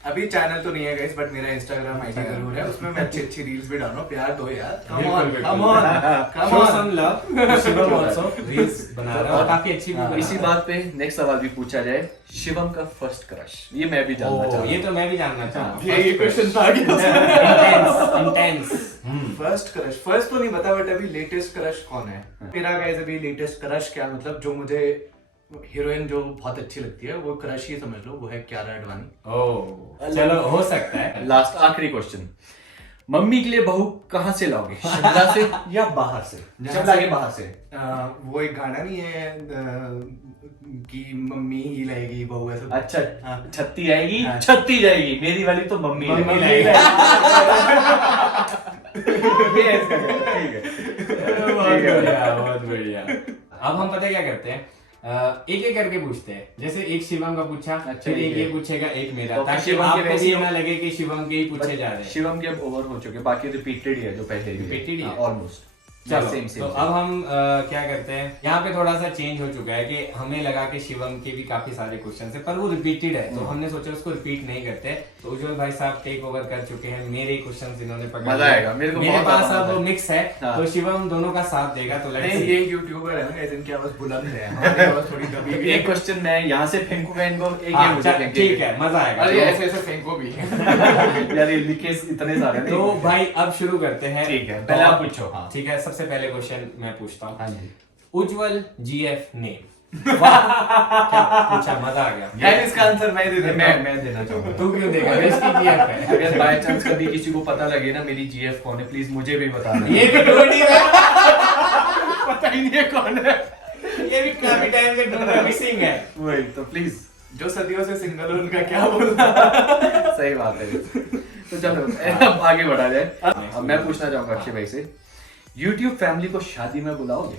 अभी चैनल तो नहीं है गाइस, बट मेरा इंस्टाग्राम आईडी जरूर है, उसमें मैं अच्छी अच्छी रील्स भी डाल रहा हूँ। प्यार दो यार, कम बिल्कुल, ऑन बिल्कुल। Come on come Show on. some love. Shivam also reels बना रहा है और काफी अच्छी भी बना रहा इसी है। बात पे नेक्स्ट सवाल भी पूछा जाए, शिवम का फर्स्ट क्रश, ये मैं भी जानना ओह, चाहता ये हूँ। तो मैं भी जानना चाहूँ। ये क्वेश्चन था इंटेंस। फर्स्ट क्रश, फर्स्ट तो नहीं पता, बट अभी लेटेस्ट क्रश कौन है मेरा गाइस? अभी लेटेस्ट क्रश क्या, मतलब जो मुझे हीरोइन जो बहुत अच्छी लगती है वो क्रश ही समझ लो, वो है कियारा आडवाणी। ओह, चलो हो सकता है। लास्ट आखिरी क्वेश्चन, मम्मी के लिए बहू कहाँ से लाओगे, शिमला से या बाहर से? शिमला के बाहर से। वो एक गाना नहीं है कि मम्मी ही लाएगी बहू, ऐसा। अच्छा, हाँ। छत्ती आएगी, हाँ। छत्ती जाएगी, मेरी वाली तो मम्मी मम्मी लाएगी। लाएगी। ये इसका कहना है, ठीक है। बहुत बढ़िया, बहुत बढ़िया। अब हम पता क्या करते हैं, एक एक करके पूछते हैं। जैसे एक शिवम का पूछा, अच्छा, फिर एक ठीक है। ये पूछेगा, एक मेरा, तो ताकि शिवम के आपको भी वैसे ये हो- ना लगे कि शिवम के ही पूछे जा रहे हैं। शिवम के अब ओवर हो चुके, बाकी रिपीटेड ही है जो पहले ही Repeated ही है। ऑलमोस्ट। चलो Same, same, तो same. अब हम क्या करते हैं, यहाँ पे थोड़ा सा चेंज हो चुका है कि हमें लगा कि शिवम के भी काफी सारे क्वेश्चन है पर वो रिपीटेड है, तो हमने सोचा उसको रिपीट नहीं करते। तो उज्जवल भाई साहब टेक ओवर कर चुके हैं, मेरे क्वेश्चन इन्होंने पकड़ मजा लिए। आएगा, मेरे को मेरे बहुत पास ज्यादा अब मजा मिक्स है, हाँ। तो शिवम दोनों का साथ देगा। तो let's नहीं, see। ये यूट्यूबर है ना guys, इनकी आवाज बुलंद है, हमारी आवाज थोड़ी दबी हुई है। एक क्वेश्चन मैं यहाँ से फेंकूंगा इनको, एक हाँ, ये मुझे चल, फेंकेंगे। ठीक है, मजा आएगा। अरे तो- ऐसे ऐसे फेंको भी। यार ये लिखे इतने सारे हैं। तो भाई अब शुरू करते हैं। ठीक है, तो पहले आप अब- पूछो। हाँ। ठीक है, सबसे पहले क्वेश्चन मैं पूछता हूँ। हाँ जी। उज्जवल जीएफ नेम। क्या पूछा, मजा आ गया। यार इसका आंसर मैं दे देता हूँ। मैं देना चाहूंगा। तू क्यों देगा, इसकी जीएफ है। अगर बाय चांस कभी किसी को पता लगे ना मेरी जीएफ कौन है, प्लीज मुझे भी बताना। ये भी ढूंढ ही रहा है। पता ही नहीं है कौन है। ये भी काफी टाइम से ढूंढ रहा, मिसिंग है। वही तो प्लीज। जो सदियों से सिंगल है उनका क्या बोलना। सही बात है। तो चलो अब आगे बढ़ा जाए। अब मैं पूछना चाहूंगा अक्षय भाई से, YouTube फैमिली को शादी में बुलाओगे?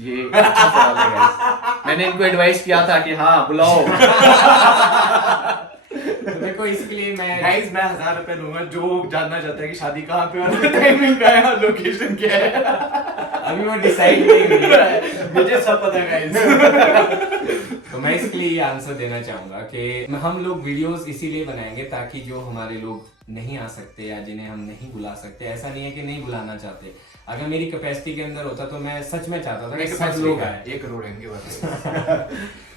ये अच्छा सवाल है guys। मैंने इनको एडवाइस किया था कि हाँ बुलाओ। तो देखो इसके लिए मैं गाइस मैं 1000 रुपए दूंगा जो जानना चाहता है कि शादी कहाँ पे और टाइमिंग क्या है, लोकेशन क्या है। अभी वो डिसाइड नहीं हुई है। मुझे सब पता है गाइस। तो मैं इसके लिए ये आंसर देना चाहूंगा कि हम लोग वीडियोस इसीलिए बनाएंगे ताकि जो हमारे लोग नहीं आ सकते या जिन्हें हम नहीं बुला सकते, ऐसा नहीं है कि नहीं बुलाना चाहते। अगर मेरी कैपेसिटी के अंदर होता तो मैं सच में चाहता था कि सब लोग आए। 1 करोड़ इनके पास।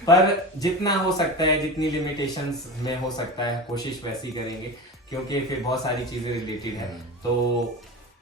पर जितना हो सकता है, जितनी लिमिटेशंस में हो सकता है, कोशिश वैसी करेंगे, क्योंकि फिर बहुत सारी चीजें रिलेटेड है। तो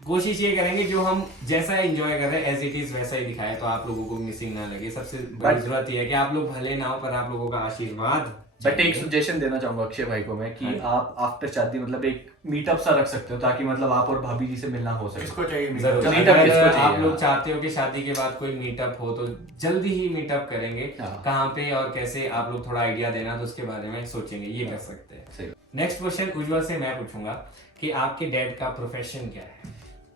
कोशिश ये करेंगे जो हम जैसा एंजॉय कर रहे हैं एज इट इज वैसा ही दिखाए, तो आप लोगों को मिसिंग ना लगे। सबसे बड़ी जरूरत ये है कि आप लोग भले ना हो पर आप लोगों का आशीर्वाद। बट एक सजेशन देना चाहूंगा अक्षय भाई को मैं कि आप आफ्टर शादी मतलब एक मीटअप सा रख सकते हो ताकि मतलब आप और भाभी जी से मिलना हो सके। किसको चाहिए meetup? जरूर। meetup अगर किसको चाहिए? आप लोग चाहते हो कि शादी के बाद कोई मीटअप हो तो जल्दी ही मीटअप करेंगे। हाँ। कहाँ पे और कैसे आप लोग थोड़ा आइडिया देना, तो उसके बारे में सोचेंगे, ये कर सकते हैं। सही। नेक्स्ट क्वेश्चन उज्जवल से मैं पूछूंगा कि आपके डैड का प्रोफेशन क्या है?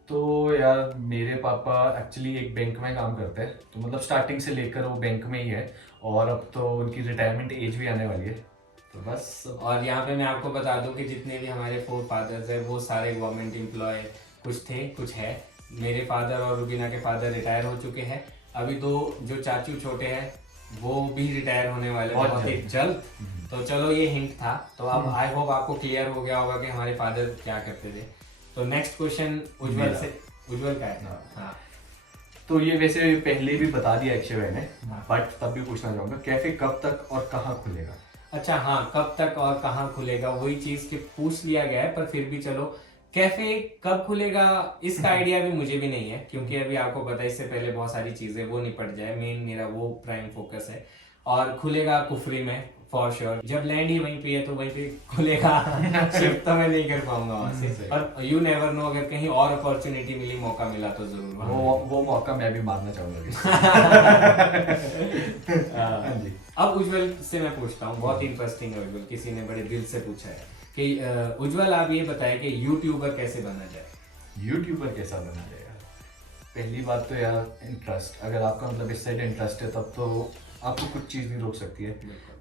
तो यार मेरे पापा एक्चुअली एक बैंक में काम करते हैं, तो मतलब स्टार्टिंग से लेकर वो बैंक में ही है और अब तो उनकी रिटायरमेंट एज भी आने वाली है, तो बस। और यहाँ पे मैं आपको बता दूं कि जितने भी हमारे 4 फादर्स है वो सारे गवर्नमेंट एम्प्लॉय, कुछ थे कुछ है। मेरे फादर और रुबीना के फादर रिटायर हो चुके हैं। अभी 2 जो चाचू छोटे हैं वो भी रिटायर होने वाले हैं बहुत ही जल्द। तो चलो ये हिंट था, तो अब आई होप आपको क्लियर हो गया होगा कि हमारे फादर क्या करते थे। तो नेक्स्ट क्वेश्चन उज्जवल से, उज्जवल का है। हाँ। तो ये वैसे पहले भी बता दिया अक्षय भाई ने, हाँ। बट तब भी पूछना चाहूंगा कैफे कब तक और कहाँ खुलेगा? अच्छा हाँ, कब तक और कहाँ खुलेगा वही चीज के पूछ लिया गया है, पर फिर भी चलो कैफे कब खुलेगा इसका आइडिया भी मुझे भी नहीं है, क्योंकि अभी आपको पता है इससे पहले बहुत सारी चीजें वो निपट जाए। मेन मेरा वो प्राइम फोकस है। और खुलेगा कुफरी में फॉर श्योर, जब लैंड ही वहीं पे है तो वहीं पे खुलेगा। शिफ्ट तो मैं नहीं कर पाऊंगा वहां से, और यू नेवर नो, अगर कहीं और अपॉर्चुनिटी मिली, मौका मिला तो जरूर वहाँ। वो मौका मैं भी मारना चाहूंगा। हाँ जी। अब उज्जवल से मैं पूछता हूँ, बहुत इंटरेस्टिंग है उज्जवल, किसी ने बड़े दिल से पूछा है कि उज्जवल आप ये बताएं कि यूट्यूबर कैसे बना जाए? यूट्यूबर कैसा बना जाएगा? पहली बात तो यार इंटरेस्ट, अगर आपका मतलब इस साइड इंटरेस्ट है तब तो आपको कुछ चीज नहीं रोक सकती है।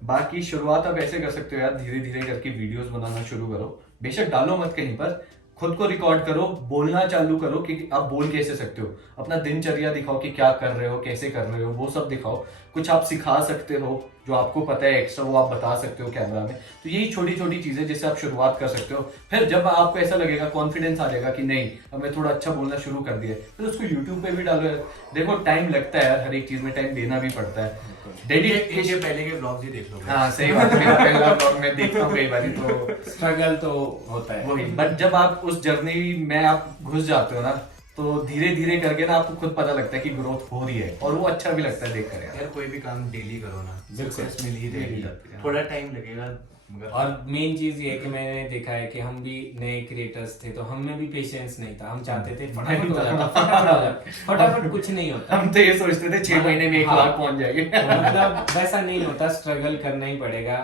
बाकी शुरुआत आप ऐसे कर सकते हो यार, धीरे धीरे करके वीडियोस बनाना शुरू करो। बेशक डालो मत कहीं पर, खुद को रिकॉर्ड करो, बोलना चालू करो कि आप बोल कैसे सकते हो, अपना दिनचर्या दिखाओ कि क्या कर रहे हो, कैसे कर रहे हो, वो सब दिखाओ। कुछ आप सिखा सकते हो जो आपको पता है एक्स्ट्रा, वो आप बता सकते हो कैमरा में। तो यही छोटी छोटी चीजें जिससे आप शुरुआत कर सकते हो। फिर जब आपको ऐसा लगेगा, कॉन्फिडेंस आ जाएगा कि नहीं अब मैं थोड़ा अच्छा बोलना शुरू कर दिया, फिर उसको यूट्यूब पे भी डालो। देखो टाइम लगता है यार, हर एक चीज में टाइम देना भी पड़ता है। ये पहले के ब्लॉग्स ही देख लो। हाँ सही बात है, मेरा पहला ब्लॉग मैं देखता हूँ कई बार, तो स्ट्रगल तो होता है वही। बट जब आप उस जर्नी में आप घुस जाते हो ना, तो धीरे धीरे करके ना आपको खुद पता लगता है कि ग्रोथ हो रही है, और वो अच्छा भी लगता है देख कर यार कोई भी काम डेली करो ना, बिल्कुल। सक्सेस मिल ही मिल ही जाएगी। जाती है। थोड़ा टाइम लगेगा मगर और मेन चीज ये है कि मैंने देखा है कि हम भी नए क्रिएटर्स थे, तो हम में भी पेशेंस नहीं था। हम चाहते थे फटाफट हो जाता, फटाफट हो जाता, फटाफट कुछ नहीं होता। हम तो ये सोचते थे 6 महीने में 1 लाख पहुंच जाएंगे। तो मतलब वैसा नहीं होता, स्ट्रगल करना ही पड़ेगा।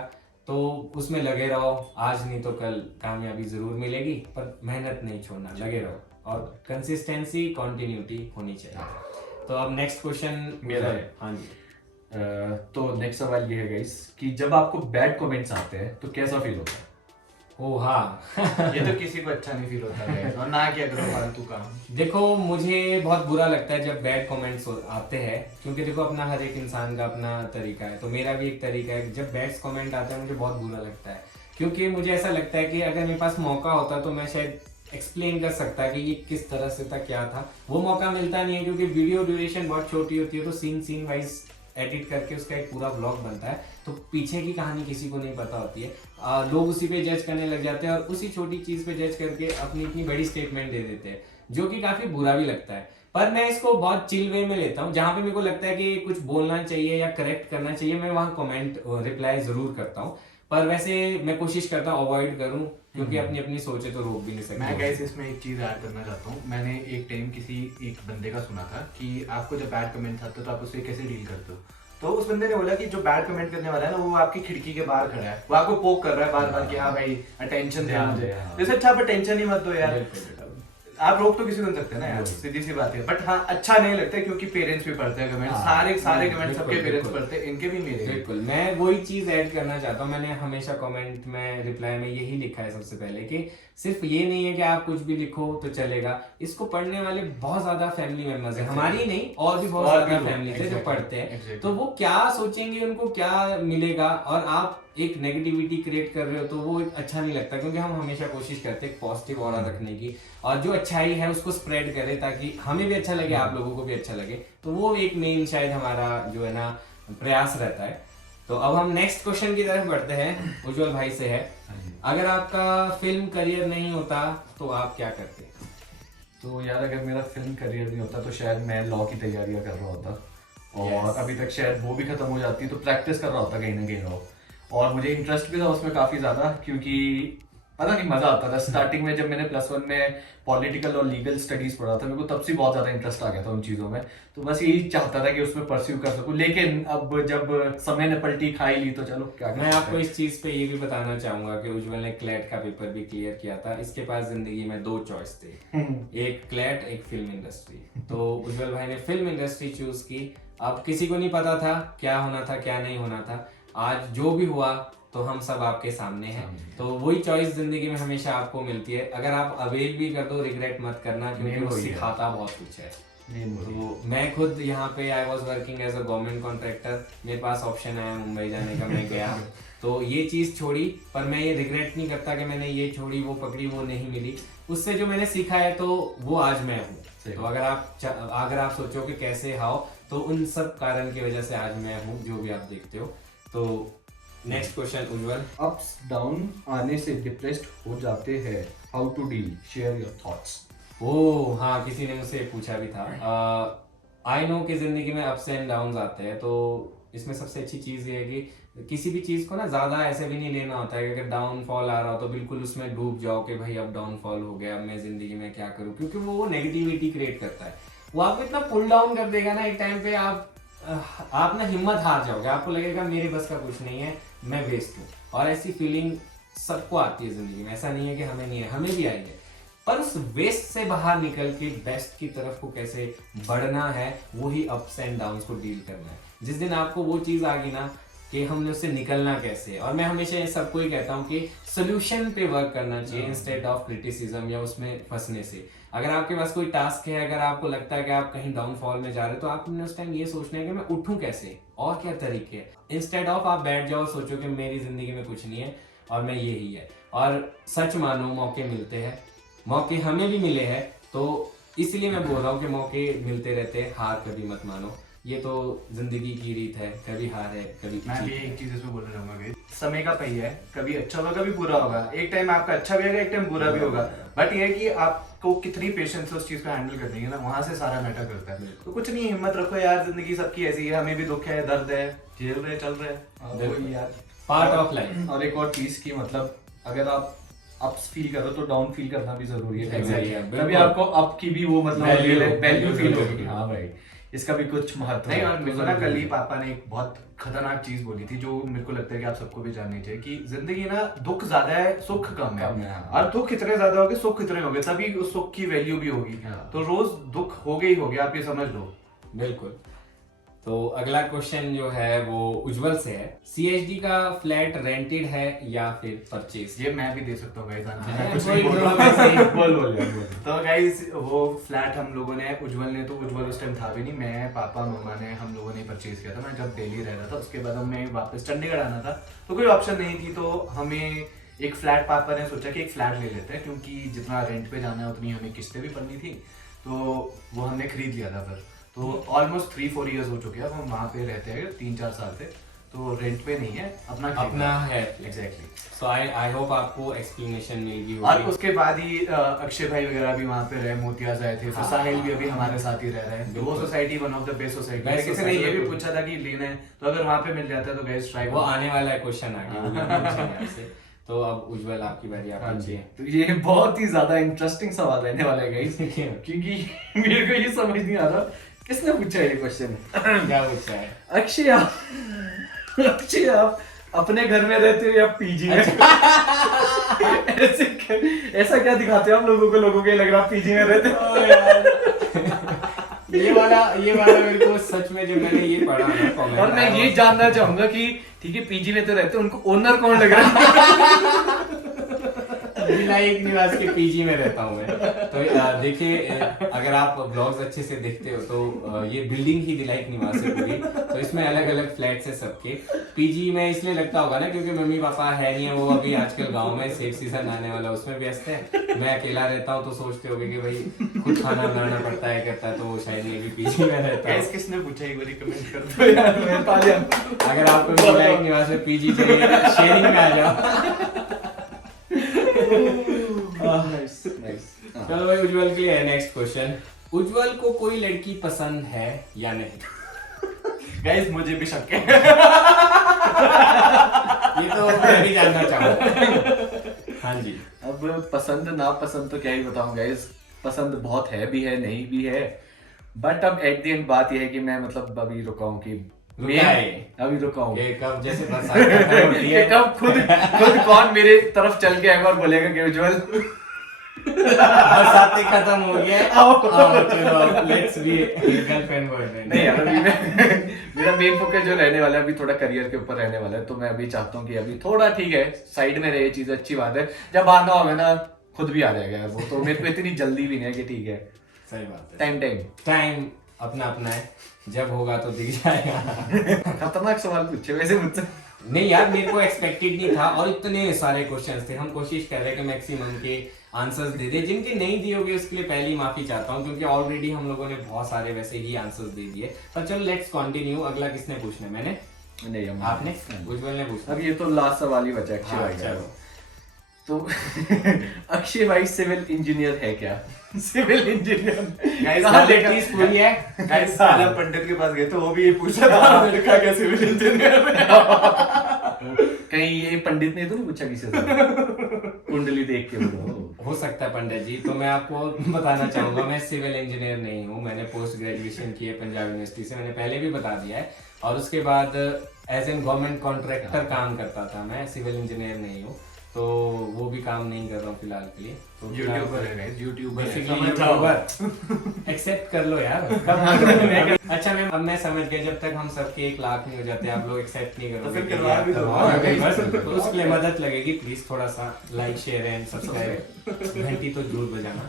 तो उसमें लगे रहो, आज नहीं तो कल कामयाबी जरूर मिलेगी, पर मेहनत नहीं छोड़ना, लगे रहो, और कंसिस्टेंसी, कंटिन्यूटी होनी चाहिए। तो अब नेक्स्ट क्वेश्चन मेरा है। हाँ जी। तो नेक्स्ट सवाल ये है गाइस कि जब आपको बैड कमेंट्स आते हैं तो कैसा फील होता है? ओ हाँ ये तो किसी को अच्छा नहीं फील होता है और ना किया करो फालतू काम। देखो मुझे बहुत बुरा लगता है जब बैड कमेंट्स आते हैं, क्योंकि देखो अपना हर एक इंसान का अपना तरीका है, तो मेरा भी एक तरीका है। जब बैड कमेंट आता है मुझे बहुत बुरा लगता है, क्योंकि मुझे ऐसा लगता है कि अगर मेरे पास मौका होता तो मैं शायद एक्सप्लेन कर सकता कि ये किस तरह से था, क्या था। वो मौका मिलता नहीं है क्योंकि वीडियो ड्यूरेशन बहुत छोटी होती है, तो सीन वाइज एडिट करके उसका एक पूरा ब्लॉग बनता है, तो पीछे की कहानी किसी को नहीं पता होती है। लोग उसी पे जज करने लग जाते हैं और उसी छोटी चीज पे जज करके अपनी इतनी बड़ी स्टेटमेंट दे देते हैं, जो कि काफी बुरा भी लगता है। पर मैं इसको बहुत चिल वे में लेता हूँ, जहां पे मेरे को लगता है कि कुछ बोलना चाहिए या करेक्ट करना चाहिए, मैं वहां कमेंट रिप्लाई जरूर करता हूँ। पर वैसे मैं कोशिश करता हूँ अवॉइड करूँ, क्योंकि अपनी अपनी सोचे तो रोक भी नहीं सकते। मैं गाइस इसमें एक चीज ऐड करना चाहता हूँ। मैंने एक टाइम किसी एक बंदे का सुना था कि आपको जब बैड कमेंट आते तो आप उससे कैसे डील करते हो। तो उस बंदे ने बोला कि जो बैड कमेंट करने वाला है ना, वो आपकी खिड़की के बाहर खड़ा है, वो आपको पोक कर रहा है बार बार कि हाँ भाई अटेंशन दे मुझे। जैसे अच्छा आप अटेंशन ही मत दो यार, आप रोक तो किसी को नहीं सकते ना यार, सीधी सी बात है। बट हाँ अच्छा नहीं लगता क्योंकि पेरेंट्स भी पढ़ते हैं कमेंट, सारे कमेंट सबके पेरेंट्स पढ़ते हैं, इनके भी मेरे। बिल्कुल, मैं वही चीज ऐड करना चाहता हूँ। मैंने हमेशा कमेंट में रिप्लाई में यही लिखा है सबसे पहले कि सिर्फ ये नहीं है कि आप कुछ भी लिखो तो चलेगा, इसको पढ़ने वाले बहुत ज्यादा फैमिली मेंबर्स हैं, हमारी नहीं और भी बहुत ज्यादा फैमिली है जो पढ़ते हैं। तो वो क्या सोचेंगे, उनको क्या मिलेगा, और आप एक नेगेटिविटी क्रिएट कर रहे हो तो वो अच्छा नहीं लगता। क्योंकि हम हमेशा कोशिश करते हैं पॉजिटिव ऑरा रखने की, और जो अच्छाई है उसको स्प्रेड करें ताकि हमें भी अच्छा लगे, आप लोगों को भी अच्छा लगे। तो वो एक मेन शायद हमारा जो है ना प्रयास रहता है। तो अब हम नेक्स्ट क्वेश्चन की तरफ बढ़ते हैं, उज्जवल भाई से है, अगर आपका फिल्म करियर नहीं होता तो आप क्या करते? तो यार अगर मेरा फिल्म करियर नहीं होता तो शायद मैं लॉ की तैयारियां कर रहा होता, और अभी तक शायद वो भी खत्म हो जाती, तो प्रैक्टिस कर रहा होता कहीं ना कहीं लॉ। और मुझे इंटरेस्ट भी था उसमें काफी ज्यादा, क्योंकि पता नहीं मजा आता था। स्टार्टिंग में जब मैंने +1 में पॉलिटिकल और लीगल स्टडीज पढ़ा था, मेरे को तब से बहुत ज्यादा इंटरेस्ट आ गया था उन चीजों में, तो बस यही चाहता था कि उसमें परस्यू कर सकूं। लेकिन अब जब समय ने पलटी खाई ली तो चलो क्या मैं आपको इस चीज पे ये भी बताना चाहूंगा कि उज्जवल ने क्लैट का पेपर भी क्लियर किया था। इसके पास जिंदगी में 2 चॉइस थे, एक क्लैट एक फिल्म इंडस्ट्री। तो उज्जवल भाई ने फिल्म इंडस्ट्री चूज की। अब किसी को नहीं पता था क्या होना था क्या नहीं होना था, आज जो भी हुआ तो हम सब आपके सामने हैं। तो वही चॉइस जिंदगी में हमेशा आपको मिलती है, अगर आप अवेल भी कर दो रिग्रेट मत करना, क्योंकि वो सिखाता बहुत कुछ है। तो मैं खुद यहाँ पे I was working as a government contractor, मेरे पास ऑप्शन आया मुंबई जाने का, मैं गया तो ये चीज छोड़ी, पर मैं ये रिग्रेट नहीं करता कि मैंने ये छोड़ी, वो पकड़ी, वो नहीं मिली। उससे जो मैंने सीखा है तो वो आज मैं हूँ। तो अगर आप सोचो कि कैसे हाउ, तो उन सब कारण की वजह से आज मैं हूँ जो भी आप देखते हो। तो next question Ujjwal, ups down आने से डिप्रेस्ड हो जाते हैं, how to deal, share your thoughts. Oh हाँ, किसी ने मुझसे पूछा भी था। आई नो कि जिंदगी में अप्स एंड डाउन्स आते हैं, तो इसमें सबसे अच्छी चीज ये है कि किसी भी चीज को ना ज्यादा ऐसे भी नहीं लेना होता है कि अगर डाउनफॉल आ रहा हो तो बिल्कुल उसमें डूब जाओ कि भाई अब डाउनफॉल हो गया, अब मैं जिंदगी में क्या करूं, क्योंकि वो नेगेटिविटी क्रिएट करता है। वो आपको इतना पुल डाउन कर देगा ना एक टाइम पे, आप ना हिम्मत हार जाओगे, आपको लगेगा मेरे बस का कुछ नहीं है, मैं वेस्ट हूँ। और ऐसी फीलिंग सबको आती है जिंदगी में, ऐसा नहीं है कि हमें नहीं है, हमें भी आई है। पर उस वेस्ट से बाहर निकल के बेस्ट की तरफ को कैसे बढ़ना है, वही अप्स एंड डाउन्स को डील करना है। जिस दिन आपको वो चीज आ गई ना कि हमने उससे निकलना कैसे, और मैं हमेशा ये सबको ही कहता हूँ कि सोल्यूशन पे वर्क करना चाहिए इंस्टेड ऑफ क्रिटिसिज्म या उसमें फंसने से। अगर आपके पास कोई टास्क है, अगर आपको लगता है कि आप कहीं डाउनफॉल में जा रहे हो, तो आपने उस टाइम ये सोचना है कि मैं उठूं कैसे और क्या तरीके, इंस्टेड ऑफ आप बैठ जाओ सोचो कि मेरी जिंदगी में कुछ नहीं है और मैं यही है। और सच मानो मौके मिलते हैं, मौके हमें भी मिले हैं, तो इसलिए मैं बोल रहा हूँ कि मौके मिलते रहते हैं, हार कभी मत मानो। ये तो जिंदगी की रीत है, कभी हार है कभी मैं भी एक चीज इसमें बोलना चाहूंगा, समय का पहिया है, कभी अच्छा होगा कभी बुरा होगा, एक टाइम आपका अच्छा भी होगा एक टाइम बुरा भी होगा। बट ये है कि आपको कितनी पेशेंस है उस चीज को हैंडल करनी है ना, वहां से सारा मैटर करता है। तो कुछ नहीं, हिम्मत रखो यार, जिंदगी सबकी ऐसी है, हमें भी दुख है, दर्द है, झेल रहे चल रहे यार, पार्ट ऑफ लाइफ। और एक और चीज की मतलब अगर आप अप्स फील कर रहे हो तो डाउन फील करना भी जरूरी है। तभी आपको अप की भी वो मतलब वैल्यू फील होगी, हाँ भाई इसका भी कुछ महत्व नहीं। है। और मेरे को ना कल ही पापा ने एक बहुत खतरनाक चीज बोली थी जो मेरे को लगता है कि आप सबको भी जाननी चाहिए, कि जिंदगी ना दुख ज्यादा है सुख कम है, और दुख इतने ज्यादा हो गए सुख इतने हो गए, तभी उस सुख की वैल्यू भी होगी। तो रोज दुख हो गई, आप ये समझ लो। बिल्कुल। तो अगला क्वेश्चन जो है वो उज्जवल से है, सीएचडी का फ्लैट रेंटेड है या फिर परचेज? ये मैं भी दे सकता हूँ गाइस आंसर, मैं हाँ, कुछ बोल, नहीं बोल रहा बोल, हूँ। बोल यार, बोल। तो गाइस वो फ्लैट हम लोगों ने, उज्जवल ने, तो उज्जवल उस टाइम था भी नहीं, मैं, पापा, मम्मा ने, हम लोगों ने परचेज किया था। मैं जब दिल्ली रह रहा था, उसके बाद हमें वापस चंडीगढ़ आना था, तो कोई ऑप्शन नहीं थी, तो हमें एक फ्लैट, पापा ने सोचा कि एक फ्लैट ले लेते हैं, क्योंकि जितना रेंट पे जाना है उतनी हमें किस्तें भी भरनी थी, तो वो हमने खरीद लिया था फिर। तो ऑलमोस्ट 3-4 इयर्स हो चुके हैं, अब हम वहाँ पे रहते हैं 3-4 साल से, तो रेंट पे नहीं है, अपना है। एग्जैक्टली। सो आई होप आपको एक्सप्लेनेशन मिल गई और होगी। उसके बाद ही अक्षय भाई वगैरह भी वहाँ पे रहे, मोतियाज आए थे, फिर हाँ, साहिल भी अभी हमारे साथ ही रह रहे हैं। तो वो society one of the best society है। किसी ने ये भी पूछा था कि लेना है, तो अगर वहाँ पे मिल जाता है तो गाइस ट्राई। वो आने वाला है क्वेश्चन आगे, वो भी पूछेंगे आपसे। तो अब उज्जवल आपकी बारी, आप पूछिए। तो ये बहुत ही ज्यादा इंटरेस्टिंग सवाल रहने वाला है गाइस, क्योंकि मेरे को ये समझ नहीं आ रहा किसने पूछा ये क्वेश्चन। क्या पूछा है? अक्षय आप अपने घर में रहते हो या पीजी में? ऐसा क्या दिखाते हो आप लोगों के लग रहा पीजी में रहते हो? ये वाला मेरे को सच में जब मैंने ये पढ़ा ना कमेंट, और मैं ये जानना चाहूंगा कि ठीक है पीजी में तो रहते हो, उनको ओनर कौन लग रहा है? दिलाइक निवास के पीजी में रहता हूँ मैं। तो देखिए, अगर आप ब्लॉग्स अच्छे से देखते हो तो ये बिल्डिंग ही दिलाइक निवास है पूरी। तो इसमें अलग अलग फ्लैट्स है सबके। पीजी में इसलिए लगता होगा ना क्योंकि मम्मी पापा है नहीं है, वो अभी आजकल गांव में सेफ सीजन आने वाला उसमें व्यस्त है। मैं अकेला रहता हूँ, तो सोचते होगे कि भाई खुद खाना बनाना पड़ता है, करता है, तो वो शायद ये भी पीजी में रहता है। किसने पूछा एक बार कमेंट कर दो यार, मैं पा लिया। अगर आपको दिलाइक निवास में पीजी चाहिए, शेयरिंग में आ जाओ। चलो भाई, उज्जवल के लिए है नेक्स्ट क्वेश्चन। उज्जवल को कोई लड़की पसंद है या नहीं? गाइस मुझे भी शक है। ये तो मैं भी जानना चाहूंगा। हाँ जी। अब पसंद ना पसंद तो क्या ही बताऊं गाइस, पसंद बहुत है भी है नहीं भी है, बट अब एट द एंड बात यह है कि मैं मतलब अभी रुका हूं कि अभी रुका हूं ये कब जैसे बरसात का time होती है, कब खुद कौन मेरे तरफ चल के आएगा और बोलेगा कि उज्जवल बरसात खत्म हो गया, चलो लेट्स बी गर्लफ्रेंड बॉयफ्रेंड। नहीं यार, अभी मेरा मेन फोकस जो रहने वाला है अभी थोड़ा करियर के ऊपर रहने वाला है, तो मैं अभी चाहता हूँ कि अभी थोड़ा ठीक है साइड में रहे, चीज अच्छी बात है, जब आना होगा ना खुद भी आ जाएगा यार वो, तो मेरे को इतनी जल्दी भी नहीं है कि ठीक है। सही बात है, टाइम अपना अपना है, जब होगा तो दिख जाएगा। खतरनाक सवाल पूछे वैसे मुझसे। नहीं यार, मेरे को एक्सपेक्टेड नहीं था, और इतने सारे क्वेश्चंस थे। हम कोशिश कर रहे हैं कि मैक्सिमम के आंसर्स दे दे। जिनके नहीं दिए होंगे उसके लिए पहली माफी चाहता हूँ, क्योंकि ऑलरेडी हम लोगों ने बहुत सारे वैसे ही आंसर्स दे दिए। पर चलो लेट्स कंटिन्यू। अगला किसने पूछना है? मैंने? नहीं आपने? उज्जवल ने पूछना। अब ये तो लास्ट सवाल ही बचा अक्षय भाई का। तो अक्षय भाई सिविल इंजीनियर है क्या? सिविल इंजीनियर गाइस पूरी है। गाइस साला पंडित के पास गए तो वो भी ये पूछा था लड़का क्या सिविल इंजीनियर है। कहीं ये पंडित ने तो नहीं पूछा किसी से कुंडली देख के? हो सकता है पंडित जी। तो मैं आपको बताना चाहूंगा, मैं सिविल इंजीनियर नहीं हूँ। मैंने पोस्ट ग्रेजुएशन की है पंजाब यूनिवर्सिटी से, मैंने पहले भी बता दिया है। और उसके बाद एज एन गवर्नमेंट कॉन्ट्रैक्टर काम करता था मैं, सिविल इंजीनियर नहीं हूँ। तो वो भी काम नहीं कर रहा हूँ फिलहाल के लिए। तो यूट्यूबर एक्सेप्ट कर लो यार। अच्छा मैम, अब मैं समझ गया, जब तक हम सबके 1 लाख नहीं हो जाते आप लोग एक्सेप्ट नहीं करोगे तो उसके लिए मदद लगेगी। प्लीज थोड़ा सा लाइक शेयर एंड सब्सक्राइब, घंटी तो जरूर बजाना।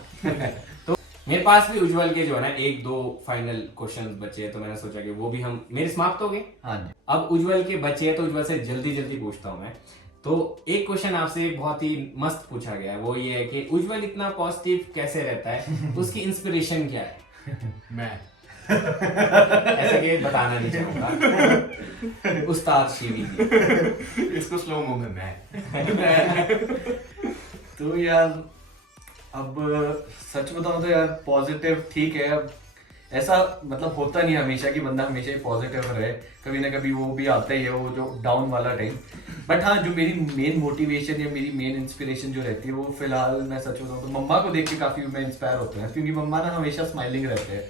तो मेरे पास भी उज्जवल के जो है ना 1-2 फाइनल क्वेश्चंस बचे हैं, तो मैंने सोचा कि वो भी हम मेरे समाप्त हो गए। अब उज्जवल के बचे हैं, तो उज्जवल से जल्दी पूछता हूँ मैं। तो एक क्वेश्चन आपसे बहुत ही मस्त पूछा गया है, वो ये है कि उज्जवल इतना पॉजिटिव कैसे रहता है? उसकी इंस्पिरेशन क्या है? मैं ऐसे कि बताना नहीं चाहूंगा। उस्ताद शिवी जी। इसको स्लो मो में मैं तो यार अब सच बताऊं तो यार पॉजिटिव ठीक है। अब ऐसा मतलब होता नहीं हमेशा कि बंदा हमेशा ही पॉजिटिव रहे, कभी ना कभी वो भी आता ही है वो जो डाउन वाला टाइम। बट हाँ, जो मेरी मेन मोटिवेशन या मेरी मेन इंस्पिरेशन जो रहती है वो फिलहाल मैं सच बताऊं तो मम्मा को देख के काफी मैं इंस्पायर होता है, क्योंकि मम्मा ना हमेशा स्माइलिंग रहते हैं।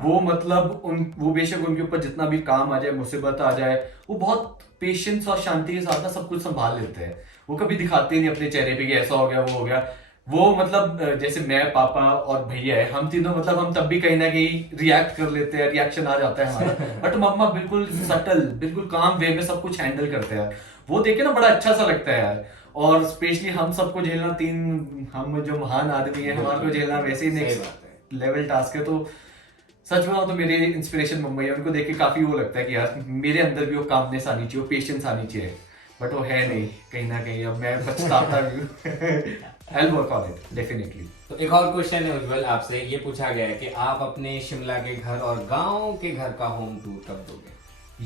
वो मतलब वो बेशक उनके ऊपर जितना भी काम आ जाए, मुसीबत आ जाए, वो बहुत पेशेंस और शांति के साथ ना सब कुछ संभाल लेते हैं। वो कभी दिखाते नहीं अपने चेहरे पे कि ऐसा हो गया वो हो गया, वो मतलब जैसे मैं, पापा और भैया है, हम तीनों मतलब हम तब भी कहीं ना कहीं रिएक्ट कर लेते हैं, रिएक्शन आ जाता है हमारा। बट मम्मा बिल्कुल सटल, बिल्कुल काम वे में सब कुछ हैंडल करते हैं यार। वो देखे ना बड़ा अच्छा सा लगता है यार। और स्पेशली हम सबको झेलना, हम जो महान आदमी है हमारे को झेलना वैसे ही सही नेक्स्ट बात है। लेवल टास्क है। तो सच बताऊं तो मेरी इंस्पिरेशन मम्मा है। उनको देख के काफी वो लगता है कि यार मेरे अंदर भी वो कामनेस आनी चाहिए, वो पेशेंस आनी चाहिए। बट वो है नहीं, कहीं ना कहीं अब मैं पछताता भी हूँ। I'll work on it, definitely. तो एक और क्वेश्चन है उज्जवल आपसे, ये पूछा गया है कि आप अपने शिमला के घर और गांव के घर का होम टूर कब दोगे?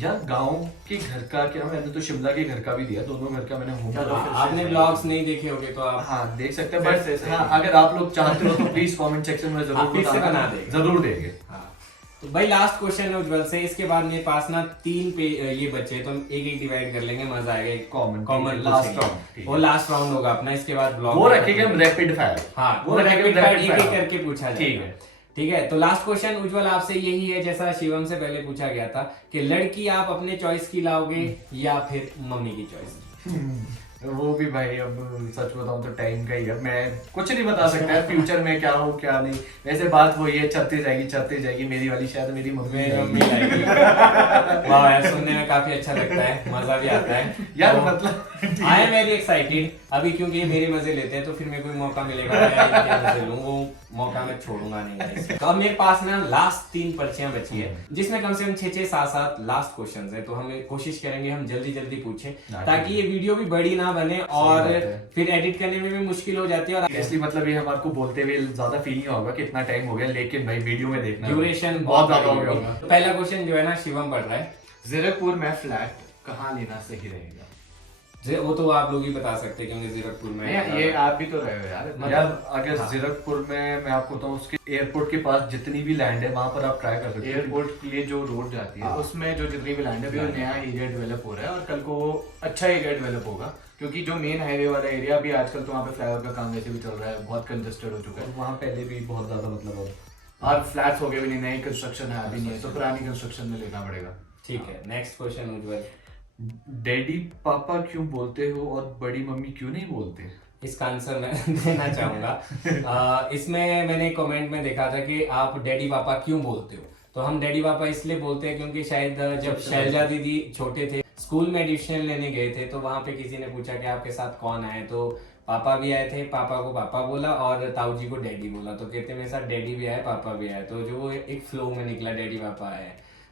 यार गांव के घर का क्या, मैंने तो शिमला के घर का भी दिया, दोनों घर का मैंने होम चलो, टूर। फिर आपने ब्लॉग्स नहीं देखे होंगे तो आप हाँ देख सकते हैं। फिर से बट सही हाँ, है। अगर आप लोग चाहते हो तो प्लीज कमेंट सेक्शन में जरूर आप फिर से बताना। बना देंगे। जरूर देंगे। हाँ। तो भाई लास्ट क्वेश्चन है उज्जवल से, इसके बाद मेरे पास ना 3 पे ये बचे, तो हम एक एक डिवाइड कर लेंगे, मजा आएगा। एक कॉमन लास्ट राउंड। वो लास्ट राउंड होगा अपना, इसके बाद ब्लॉग वो रखेंगे हम रैपिड फायर। हाँ वो रैपिड फायर एक एक करके पूछा जाएगा। ठीक है, तो लास्ट क्वेश्चन उज्जवल आपसे यही है, जैसा शिवम से पहले पूछा गया था कि लड़की आप अपने चॉइस की लाओगे या फिर मम्मी की चॉइस की? वो भी भाई अब सच बताऊं तो टाइम का ही है, मैं कुछ नहीं बता सकता है फ्यूचर में क्या हो क्या नहीं। वैसे बात वही है, चलती जाएगी। मेरी वाली शायद मेरी मम्मी लाएगी। वाह यार, सुनने में काफी अच्छा लगता है, मजा भी आता है यार। तो मतलब आई एम वेरी एक्साइटेड अभी, क्योंकि ये मेरे मजे लेते हैं, तो फिर मेरे को भी मौका मिलेगा, मैं इनके मजे लूं, वो मौका मैं छोड़ूंगा नहीं guys। तो अब मेरे पास ना लास्ट 3 पर्चियां बची है, जिसमें कम से कम 6 7 लास्ट क्वेश्चंस है। तो हम कोशिश करेंगे हम जल्दी पूछें, ताकि ये वीडियो भी बड़ी ना बने और फिर एडिट करने में भी मुश्किल हो जाती है। और इसलिए मतलब ये हमारे को बोलते हुए ज्यादा फील नहीं होगा कि इतना टाइम हो गया, लेकिन भाई वीडियो में देखना ड्यूरेशन बहुत ज्यादा हो गया। तो पहला क्वेश्चन जो है ना शिवम पढ़ रहा है। जीरकपुर में फ्लैट कहाँ लेना सही रहेगा? वो तो आप लोग ही बता सकते हैं, क्योंकि जीरकपुर में ये आप भी तो रहे हो यार। यार अगर हाँ। जीरकपुर में मैं आपको बताऊं, उसके एयरपोर्ट के पास जितनी भी लैंड है वहां पर आप ट्राई कर सकते हो। एयरपोर्ट के लिए जो रोड जाती है हाँ। उसमें जो जितनी भी लैंड है अभी वो नया एरिया डेवलप हो रहा है, और कल को वो अच्छा एरिया डेवलप होगा, क्योंकि जो मेन हाईवे वाला एरिया अभी आजकल तो वहाँ पे फ्लाईओवर का काम वैसे भी चल रहा है, बहुत कंजेस्टेड हो चुका है। वहाँ पहले भी बहुत ज्यादा मतलब अब और फ्लैट्स हो गए भी नहीं, नई कंस्ट्रक्शन है अभी नहीं है, तो पुरानी कंस्ट्रक्शन में लेना पड़ेगा। ठीक है, नेक्स्ट क्वेश्चन उज्जवल। डैडी पापा क्यों बोलते हो और बड़ी मम्मी क्यों नहीं बोलते? इसका आंसर मैं देना चाहूंगा। इसमें मैंने कमेंट में देखा था कि आप डैडी पापा क्यों बोलते हो, तो हम डैडी पापा इसलिए बोलते हैं क्योंकि शायद जब शैलजा दीदी छोटे थे, स्कूल में एडमिशन लेने गए थे, तो वहां पे किसी ने पूछा कि आपके साथ कौन आए, तो पापा भी आए थे, पापा को पापा बोला और ताऊ जी को डैडी बोला, तो कहते मेरे साथ डैडी भी आए पापा भी आए, तो जो एक फ्लो में निकला डैडी पापा आए,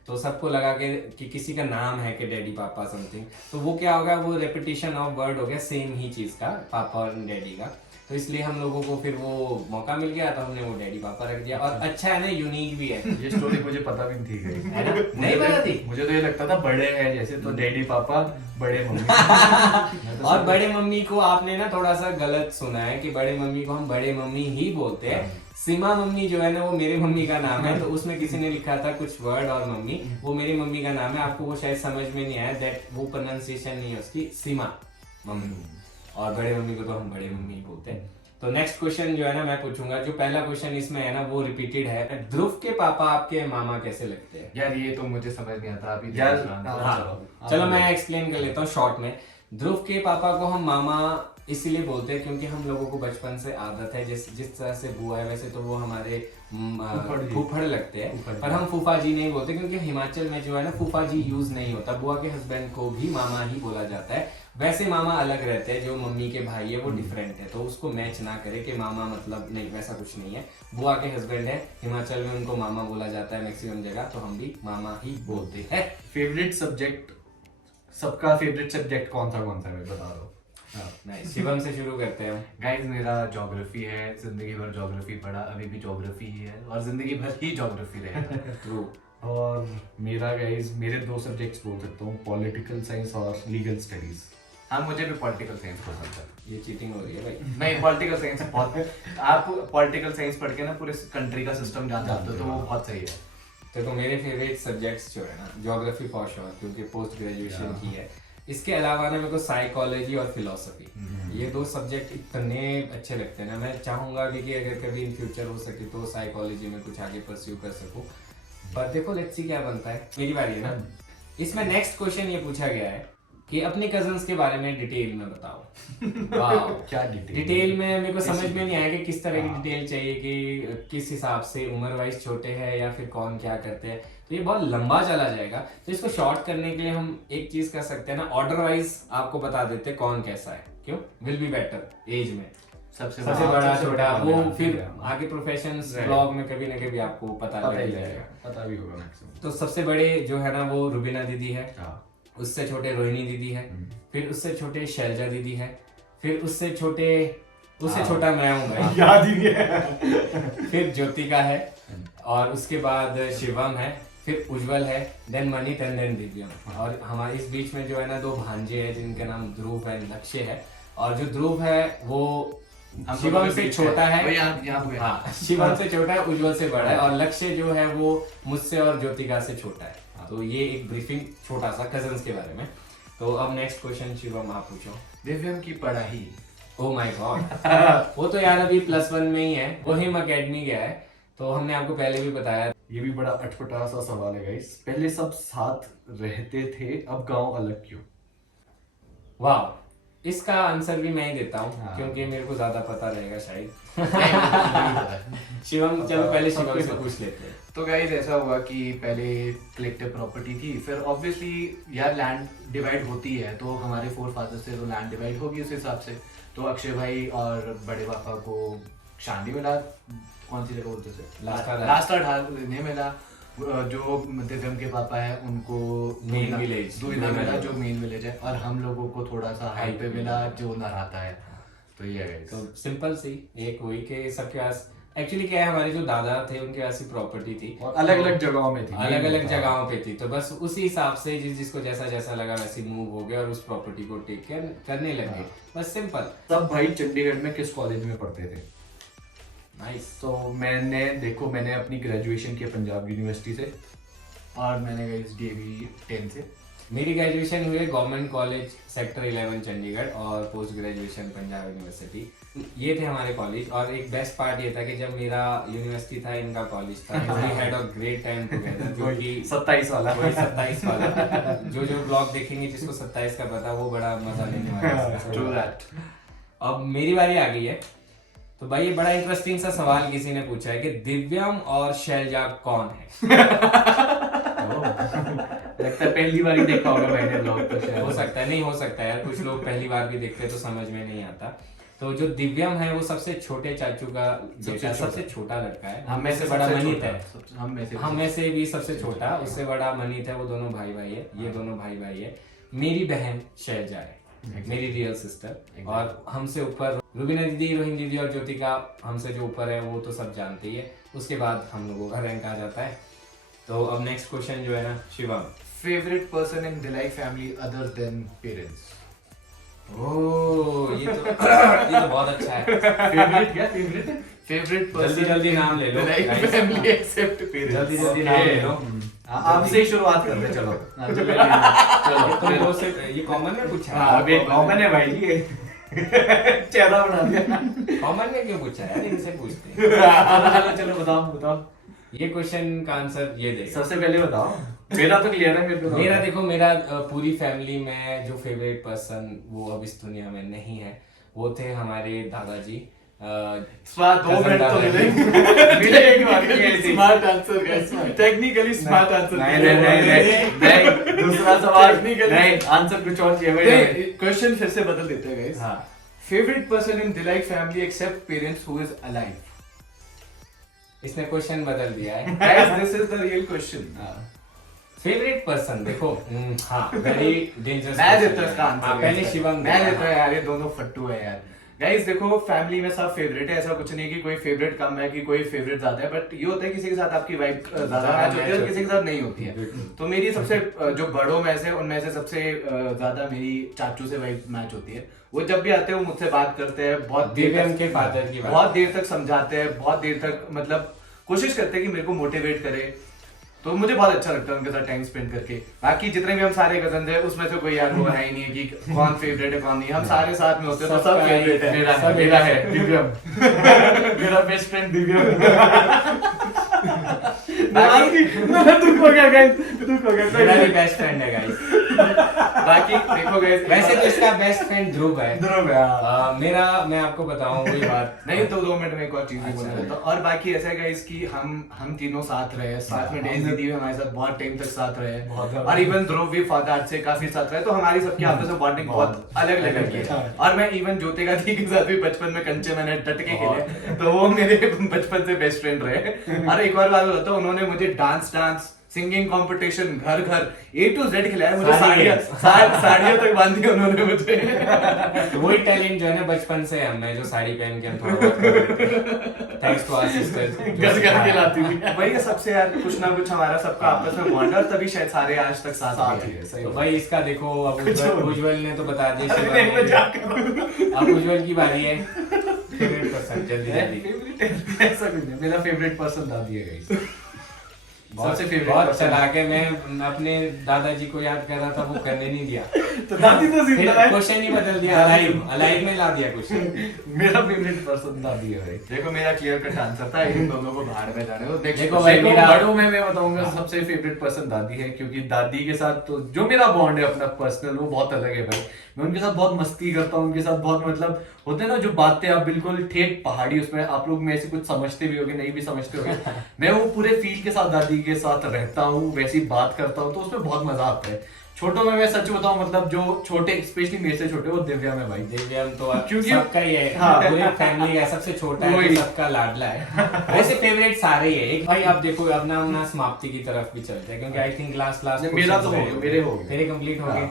तो सबको लगा कि किसी का नाम है कि डैडी पापा समथिंग, तो वो क्या होगा, वो रेपिटेशन ऑफ वर्ड हो गया सेम ही चीज का, पापा और डैडी का, तो इसलिए हम लोगों को फिर वो मौका मिल गया, तो हमने वो डैडी पापा रख दिया। और अच्छा है ना, यूनिक भी है। ये स्टोरी मुझे पता भी नहीं थी गई है ना? नहीं पता थी मुझे तो ये लगता था बड़े हैं जैसे, तो डैडी पापा बड़े मम्मी। और बड़े मम्मी को आपने ना थोड़ा सा गलत सुना है कि बड़े मम्मी को हम बड़े मम्मी ही बोलते हैं। सीमा मम्मी जो है ना, वो मेरे मम्मी का नाम है, तो उसमें किसी ने लिखा था कुछ वर्ड और मम्मी, वो मेरी मम्मी का नाम है, आपको वो शायद समझ में नहीं आया, दैट वो प्रोनाउंसिएशन नहीं है उसकी, सीमा मम्मी, और बड़े मम्मी को तो हम बड़े मम्मी ही बोलते हैं। तो नेक्स्ट क्वेश्चन जो है ना मैं पूछूंगा, जो पहला क्वेश्चन इसमें है ना वो रिपीटेड है, ध्रुव के पापा आपके मामा कैसे लगते हैं? यार ये तो मुझे समझ नहीं आता अभी यार, चलो मैं एक्सप्लेन कर लेता हूँ शॉर्ट में। ध्रुव के पापा को हम मामा इसीलिए बोलते हैं क्योंकि हम लोगों को बचपन से आदत है, जिस तरह से बुआ है वैसे तो वो हमारे फूफड़ लगते हैं, पर हम फूफा जी नहीं बोलते, क्योंकि हिमाचल में जो है ना फूफा जी यूज नहीं होता, बुआ के हस्बैंड को भी मामा ही बोला जाता है। वैसे मामा अलग रहते हैं, जो मम्मी के भाई है वो डिफरेंट है, तो उसको मैच ना करे कि मामा मतलब नहीं, वैसा कुछ नहीं है। बुआ के हस्बैंड है, हिमाचल में उनको मामा बोला जाता है मैक्सिमम जगह, तो हम भी मामा ही बोलते हैं। फेवरेट सब्जेक्ट, सबका फेवरेट सब्जेक्ट कौन सा मैं बता दो। नहीं, शिवम से शुरू करते हैं। गाइस मेरा ज्योग्राफी है, जिंदगी भर ज्योग्राफी पढ़ा, अभी भी ज्योग्राफी ही है और जिंदगी भर ही ज्योग्राफी रहेगा। ट्रू। और मेरा गाइस, मेरे 2 सब्जेक्ट्स बोल सकता हूँ, पॉलिटिकल साइंस और लीगल स्टडीज। हाँ मुझे भी पॉलिटिकल साइंस पसंद है। ये चीटिंग हो रही है भाई। नहीं, पॉलिटिकल साइंस बहुत, आप पॉलिटिकल साइंस पढ़ के ना पूरे कंट्री का सिस्टम जान जाते हो, तो वो बहुत सही है। तो मेरे फेवरेट सब्जेक्ट्स जो है ना, ज्योग्राफी फॉर श्योर, क्योंकि पोस्ट ग्रेजुएशन की है। इसके अलावा ना मेरे को साइकोलॉजी और फिलोसफी, ये 2 सब्जेक्ट इतने अच्छे लगते हैं ना, मैं चाहूंगा कि अगर कभी इन फ्यूचर हो सके तो साइकोलॉजी में कुछ आगे परस्यू कर सकूं, पर देखो लेट्स सी क्या बनता है। मेरी बारी है ना। इसमें नेक्स्ट क्वेश्चन ये पूछा गया है कि अपने कजन्स के बारे में डिटेल में बताओ। वाह, क्या डिटेल? डिटेल में मेरे को समझ में नहीं आया कि किस तरह की डिटेल चाहिए, कि किस हिसाब से उम्र वाइज छोटे हैं या फिर कौन क्या करते हैं, तो ये बहुत लंबा चला जाएगा। तो इसको शॉर्ट करने के लिए हम एक चीज कर सकते हैं ना, ऑर्डर वाइज आपको बता देते हैं कौन कैसा है, क्यों विल बी बेटर एज में। सबसे सबसे बड़ा छोटा वो हाँ, फिर हाँ। आगे प्रोफेशंस Right. ब्लॉग में कभी ना कभी आपको पता पता लग ही जाएगा। जाएगा, पता भी होगा मैक्सिमम। तो सबसे बड़े जो है ना वो रुबीना दीदी है, हाँ। उससे छोटे रोहिणी दीदी है, फिर उससे छोटे शैलजा दीदी है, फिर उससे छोटा मैं हूँ भाई, याद ही नहीं है। फिर ज्योतिका है, और उसके बाद शिवम है, फिर उज्जवल है, देन मनीत एंड देन दिव्यम। और हमारे इस बीच में जो है ना 2 भांजे हैं जिनका नाम ध्रुव है, लक्ष्य है। और जो ध्रुव है वो शिवम से छोटा है, हाँ शिवम से छोटा है, उज्जवल से बड़ा है, और लक्ष्य जो है वो मुझसे और ज्योतिका से छोटा है। तो ये एक ब्रीफिंग छोटा सा कजन्स के बारे में। तो अब नेक्स्ट क्वेश्चन शिवम आप पूछो। दिव्यम की पढ़ाई। ओ माय गॉड, वो तो यार अभी +1 में ही है, वो हिम अकेडमी गया है। तो हमने आपको पहले भी बताया। ये भी बड़ा अटपटा सा सवाल है गाइस। पहले सब साथ रहते थे, अब गांव अलग क्यों? वाह, इसका आंसर भी मैं ही देता हूँ, हाँ। क्योंकि मेरे को ज्यादा पता रहेगा शायद। तो शिवम, चलो पहले शिवम से पूछ लेते हैं। गाइस ऐसा हुआ कि पहले कलेक्टिव प्रॉपर्टी थी, फिर ऑब्वियसली यार लैंड डिवाइड होती है, तो हमारे 4 फादर से तो लैंड डिवाइड होगी उस हिसाब से। तो अक्षय भाई और बड़े पापा को शांति मिला, कौन सी जगह बोलते थे, लास्टा ढाल ने मिला। जो दिव्यम के पापा है उनको मेन विलेज दुविधा मिला, जो मेन विलेज है, और हम लोगों को थोड़ा सा हाइट पे मिला जो नराता है। तो ये है guys। तो सिंपल सी एक हुई कि सबके पास एक्चुअली क्या है, हमारे जो दादा थे उनके पास ही प्रॉपर्टी थी, और अलग अलग जगहों में थी, अलग अलग जगहों पे थी। तो बस उसी हिसाब से जिसको जैसा जैसा लगा वैसे मूव हो गया और उस प्रॉपर्टी को टेक केयर करने लगे। बस सिंपल। सब भाई चंडीगढ़ में किस कॉलेज में पढ़ते थे? नाइस। तो मैंने अपनी ग्रेजुएशन की पंजाब यूनिवर्सिटी से, और मैंने DAV 10 से। मेरी ग्रेजुएशन हुई है गवर्नमेंट कॉलेज सेक्टर 11 चंडीगढ़, और पोस्ट ग्रेजुएशन पंजाब यूनिवर्सिटी। ये थे हमारे कॉलेज। और एक बेस्ट पार्ट ये था कि जब मेरा यूनिवर्सिटी था, इनका कॉलेज था, we had a great time together. जो कि 27 वाला, वही 27 वाला। जो ब्लॉग देखेंगे जिसको 27 का पता, वो बड़ा मजा लेने वाला है। True that। अब मेरी बारी आ गई है। तो भाई ये बड़ा इंटरेस्टिंग सा सवाल किसी ने पूछा है कि दिव्यम और शैलजा कौन है? लगता है पहली बार ही देखा होगा मैंने ब्लॉग तो शायद। हो सकता है, नहीं हो सकता है यार, कुछ लोग पहली बार भी देखते हैं तो समझ में नहीं आता। तो जो दिव्यम है वो सबसे छोटे चाचू का बेटा, सबसे छोटा लड़का है। हम में से बड़ा मनीत है, हम में से भी सबसे छोटा, उससे बड़ा मनीत है। वो दोनों भाई भाई है, ये दोनों भाई भाई है। मेरी बहन शैलजा है, मेरी रियल सिस्टर। और हमसे ऊपर रुबीना दीदी, रोहिणी दीदी और ज्योतिका हमसे जो ऊपर है वो तो सब जानते ही है। उसके बाद हम लोगों का रैंक आ जाता है। तो अब नेक्स्ट क्वेश्चन जो है ना Shivam, favourite person in Dilai family other than parents? ओह ये तो बहुत अच्छा है। फेवरेट क्या? फेवरेट पर्सन, जल्दी नाम ले लो, दिलाई फैमिली एक्सेप्ट पेरेंट्स। जल्दी नाम ले लो। आपसे ही शुरुआत करते, चलो। तुम दो से ये कॉमन में पूछा है? हाँ, ये कॉमन है भाई, ये चेहरा बना दिया। कॉमन में क्यों पूछा है? इनसे पूछते हैं। चलो बताओ। ये क्वेश्चन का आंसर ये देगा। सबसे पहले बताओ। मेरा तो क्लियर है, मेरा देखो, मेरा पूरी फैमिली में जो फेवरेट पर्सन वो अब इस दुनिया में नहीं है, वो थे हमारे दादाजी। 2 मिनट तो मिले एक बार के। Smart answer guys, technically smart answer. नहीं, दूसरा सवाल नहीं, आंसर कुछ और चाहिए भाई। क्वेश्चन फिर से बदल देते हैं गाइस। हाँ, favourite person in Dilai family except parents who is alive. इसने क्वेश्चन बदल दिया है guys, this is the real question. Favourite person देखो, हाँ वेरी डेंजरस। मैं देता हूं इसका आंसर। पहले शिवम मैं देता हूं यार, ये दोनों फट्टू है यार। गाइस देखो, फैमिली में सब फेवरेट है, ऐसा कुछ नहीं कि कोई फेवरेट कम है कि कोई फेवरेट ज्यादा है, बट ये होता है किसी के साथ आपकी वाइब ज्यादा मैच होती है और किसी के साथ नहीं होती है। तो मेरी सबसे जो बड़ों में से उनमें से सबसे ज्यादा मेरी चाचू से वाइब मैच होती है। वो जब भी आते हैं वो मुझसे बात करते हैं, बहुत दिव्यम के फादर की बात, बहुत देर तक समझाते हैं, बहुत देर तक मतलब कोशिश करते हैं कि मेरे को मोटिवेट करे। तो मुझे बहुत अच्छा लगता है उनके साथ टाइम स्पेंड करके। बाकी जितने भी हम सारे कजन हैं उसमें से कोई यार वो है ही नहीं है कि कौन फेवरेट है कौन नहीं। हम सारे साथ में होते हैं तो सब फेवरेट है। मेरा है दिव्यम। मेरा बेस्ट फ्रेंड दिव्यम। दुख हो गया गाइस, दुख हो गया। मेरा भी बेस्ट फ्रेंड है गाइस। बाकी देखो गाइस, वैसे तो इसका बेस्ट फ्रेंड ध्रुव है। ध्रुव है, हाँ। मेरा, मैं आपको बताऊं वही बात नहीं तो 2 मिनट में एक और चीज भी अच्छा, बोलना चाहता हूँ। और बाकी ऐसा है गाइस कि हम तीनों साथ रहे, साथ में डेज दीदी भी हमारे साथ बहुत टाइम तक साथ रहे, और इवन ध्रुव भी फादर से काफी साथ रहे, तो हमारी सबकी आपस में बॉन्डिंग बहुत अलग लेवल की है। और मैं इवन ज्योतिका दी के साथ भी बचपन में कंचे मैंने डट के खेले, तो वो मेरे बचपन से बेस्ट फ्रेंड रहे। और एक और बात बताता हूँ, उन्होंने मुझे डांस सिंगिंग कंपटीशन, घर घर A to Z खिलाया मुझे, साड़ियाँ तक बांधी उन्होंने मुझे। वही टैलेंट जो है ना बचपन से हमें, जो साड़ी पहन के हम थोड़ा बहुत थैंक्स टू आवर सिस्टर्स घर घर के लाती थी भाई। सबसे यार कुछ ना कुछ हमारा सबका आपस में बॉन्ड, और तभी शायद सारे आज तक साथ ही है। तो भाई इसका देखो, अब उज्जवल ने तो बता दिया, शिवा ने, अब उज्जवल की बारी है। फेवरेट पर्सन, जल्दी जल्दी। ऐसा कुछ नहीं, मेरा फेवरेट पर्सन दादी है गाइस। सबसे फेवरेट बहुत पर्सन चला के मैं अपने दादाजी को याद कर रहा था, वो करने नहीं दिया, तो दादी तो जिंदा है। क्वेश्चन ही बदल दिया, अलाइव में ला दिया क्वेश्चन। मेरा फेवरेट पर्सन दादी है भाई। देखो मेरा क्लियर कट आंसर था, इन दोनों को बाहर में जाने दो। देखो भाई, मेरा बड़ों में मैं बताऊंगा सबसे फेवरेट पर्सन दादी है, क्योंकि दादी के साथ तो जो मेरा बॉन्ड है अपना पर्सनल, वो बहुत अलग है भाई। मैं उनके साथ बहुत मस्ती करता हूँ, उनके साथ बहुत मतलब होते हैं ना जो बातें आप बिल्कुल ठेठ पहाड़ी, उसमें आप लोग में से कुछ समझते भी होगे, नहीं भी समझते होगे। मैं वो पूरे फील के साथ दादी के साथ रहता हूँ, वैसी बात करता हूँ, तो उसमें बहुत मजा आता है। छोटों में मैं सच बताऊं, मतलब जो छोटे, स्पेशली मेरे से छोटे, वो दिव्या में भाई। दिव्या तो क्योंकि सबका ही है, हाँ, पूरे फैमिली का सबसे छोटा है, तो सबका लाडला है। वैसे फेवरेट सारे ही है। एक भाई आप देखो, अपना अपना समाप्ति की तरफ भी चलते हैं, क्योंकि आई थिंक लास्ट मेरा तो हो गया, मेरे हो गए, मेरे कंप्लीट हो गए।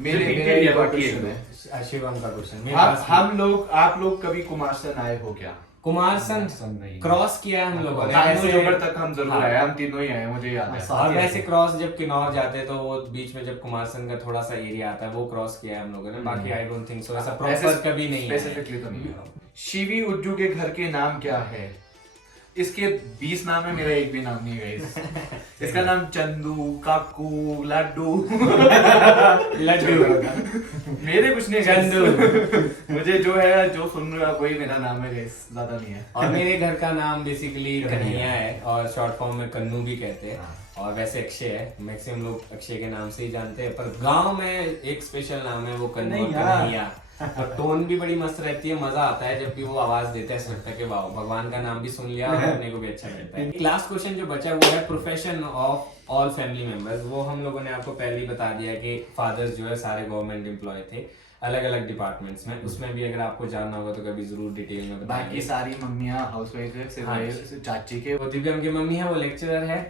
मेरे बाकी है। शिवम का क्वेश्चन, हम लोग, आप लोग कभी कुमारसैन आए हो क्या? कुमारसैन क्रॉस किया है हम लोगों ने, ऐसे तक हम जरूर आए, हम तीनों ही आए, मुझे याद है। और वैसे क्रॉस जब किन्नौर जाते हैं तो वो बीच में जब कुमारसैन का थोड़ा सा एरिया आता है, वो क्रॉस किया है हम लोगों ने। बाकी आई डोंट थिंक सो, ऐसा प्रॉपर कभी नहीं है। स्पेसिफिकली तो नहीं है। शिवी उज्जू के घर के नाम क्या है? इसके 20 नाम है, मेरा एक भी नाम नहीं है गाइस। इसका नाम चंदू, काकू, लड्डू मेरे कुछ नहीं, चंदू मुझे जो है, जो सुन रहा वही मेरा नाम है गाइस, ज्यादा नहीं है। और मेरे घर का नाम बेसिकली कन्हैया है, और शॉर्ट फॉर्म में कन्नू भी कहते हैं। और वैसे अक्षय है, मैक्सिमम लोग अक्षय के नाम से ही जानते हैं, पर गांव में एक स्पेशल नाम है, वो कन्नू और कन्हैया। और टोन भी बड़ी मस्त रहती है, मजा आता है जब भी वो आवाज देता है, लगता है कि वाह, भगवान का नाम भी सुन लिया और अपने को भी अच्छा लगता है। लास्ट क्वेश्चन जो बचा हुआ है, profession of all family members, वो हम लोगों ने आपको पहले ही बता दिया कि फादर्स जो है सारे गवर्नमेंट एम्प्लॉय थे, अलग अलग डिपार्टमेंट्स में। उसमें भी अगर आपको जानना होगा तो कभी जरूर डिटेल में बताएंगे। बाकी सारी मम्मियां हाउसवाइफ है, सिर्फ चाची के। वो दिव्यम की मम्मी है, वो लेक्चरर है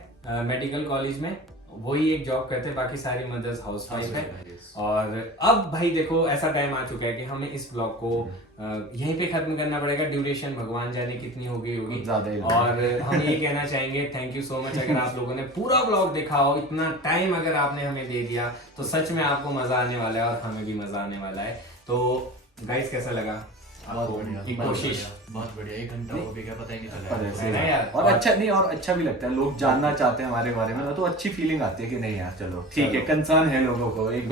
मेडिकल कॉलेज में, वही एक जॉब करते हैं। बाकी सारी मदर्स हाउसवाइफ है। और अब भाई देखो, ऐसा टाइम आ चुका है कि हमें इस ब्लॉग को यहीं पे खत्म करना पड़ेगा। ड्यूरेशन भगवान जाने कितनी होगी ज्यादा ही। और हम ये कहना चाहेंगे, थैंक यू सो मच। अगर आप लोगों ने पूरा ब्लॉग देखा हो, इतना टाइम अगर आपने हमें दे दिया, तो सच में आपको मजा आने वाला है और हमें भी मजा आने वाला है। तो गाइस, कैसा लगा? बहुत बढ़िया, कोशिश बहुत बढ़िया। 1 घंटा हो भी गया, पता ही नहीं चला है ना यार। और अच्छा नहीं, और अच्छा भी लगता है, लोग जानना चाहते हैं हमारे बारे में, तो अच्छी फीलिंग आती है कि नहीं यार चलो ठीक है, कंसर्न है लोगों को, एक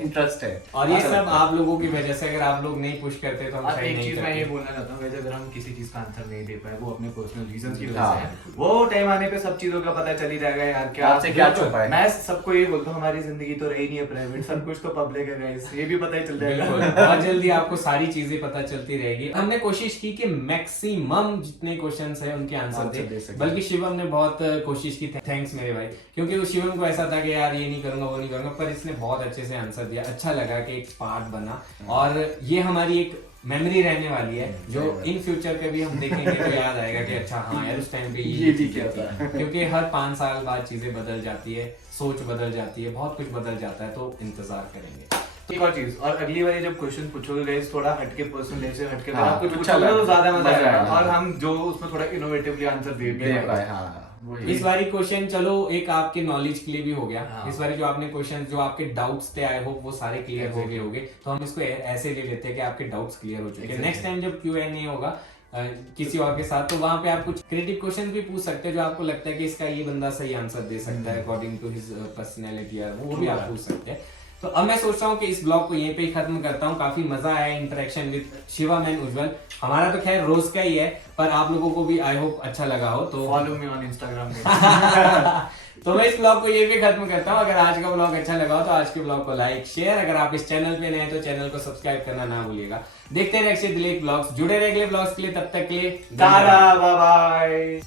इंटरेस्ट है। और ये सब आप लोगों की वजह से, अगर आप लोग नहीं पुश करते तो हम शायद एक नहीं चीज मैं करते। ये बोलना चाहता हूँ, वैसे अगर हम किसी चीज का आंसर नहीं दे पाए, वो अपने पर्सनल रीजंस की वजह से है। वो टाइम आने पे सब चीजों का पता चल ही जाएगा यार, क्या आपसे क्या छुपा है। मैं सबको ये बोलता हूँ, हमारी जिंदगी तो रही नहीं है प्राइवेट, सब कुछ तो पब्लिक है गाइस, ये भी पता ही चल जाएगा। बहुत जल्दी आपको सारी चीजें पता चलती रहेगी। हमने कोशिश की कि मैक्सिमम जितने क्वेश्चंस है उनके आंसर दे, बल्कि शिवम ने बहुत कोशिश की। थैंक्स मेरे भाई, क्योंकि वो शिवम को ऐसा था कि यार ये नहीं करूंगा, वो नहीं करूंगा, पर इसने बहुत अच्छे से आंसर दिया। अच्छा लगा कि एक पार्ट बना, और ये हमारी एक मेमोरी रहने वाली है, जो इन फ्यूचर कभी हम देखेंगे तो याद आएगा कि अच्छा हाँ यार, उस टाइम पे ये भी क्या था। क्योंकि हर 5 साल बाद चीजें बदल जाती है, सोच बदल जाती है, बहुत कुछ बदल जाता है, तो इंतजार करेंगे। एक और चीज, और अगली बार जब क्वेश्चन पूछोगे गाइस, थोड़ा हटके पर्सनल लाइफ से हटके हाँ, कुछ अच्छा पूछोगे तो ज्यादा मजा मजा आएगा, आएगा। और हम जो उसमें थोड़ा इनोवेटिवली आंसर दे पाए। हाँ, इस बारी क्वेश्चन चलो एक आपके नॉलेज के लिए भी हो गया। हाँ। इस बारी जो आपने क्वेश्चन, जो आपके डाउट्स थे, आई होप वो सारे क्लियर हो गए होंगे। तो हम इसको ऐसे ले लेते हैं कि आपके डाउट्स क्लियर हो चुके हैं। नेक्स्ट टाइम जब Q&A होगा किसी और के साथ, तो वहां पे आप कुछ क्रिएटिव क्वेश्चन भी पूछ सकते हैं, जो आपको लगता है कि इसका ये बंदा सही आंसर दे सकता है अकॉर्डिंग टू हिज पर्सनैलिटी, वो भी आप पूछ सकते हैं। तो अब मैं सोच रहा हूँ कि इस ब्लॉग को यहीं पे ही खत्म करता हूँ। काफी मजा आया इंटरेक्शन विद शिवम एंड उज्जवल। हमारा तो खैर रोज का ही है, पर आप लोगों को भी आई होप अच्छा लगा हो। तो फॉलो मी ऑन इंस्टाग्राम। तो मैं इस ब्लॉग को ये भी खत्म करता हूँ। अगर आज का ब्लॉग अच्छा लगा हो तो आज के ब्लॉग को लाइक शेयर, अगर आप इस चैनल पे नए हैं तो चैनल को सब्सक्राइब करना ना भूलिएगा। देखते रहिए अक्षय दिलीप ब्लॉग्स, जुड़े रहिए अगले ब्लॉग्स के लिए, तब तक के लिए टाटा बाय बाय।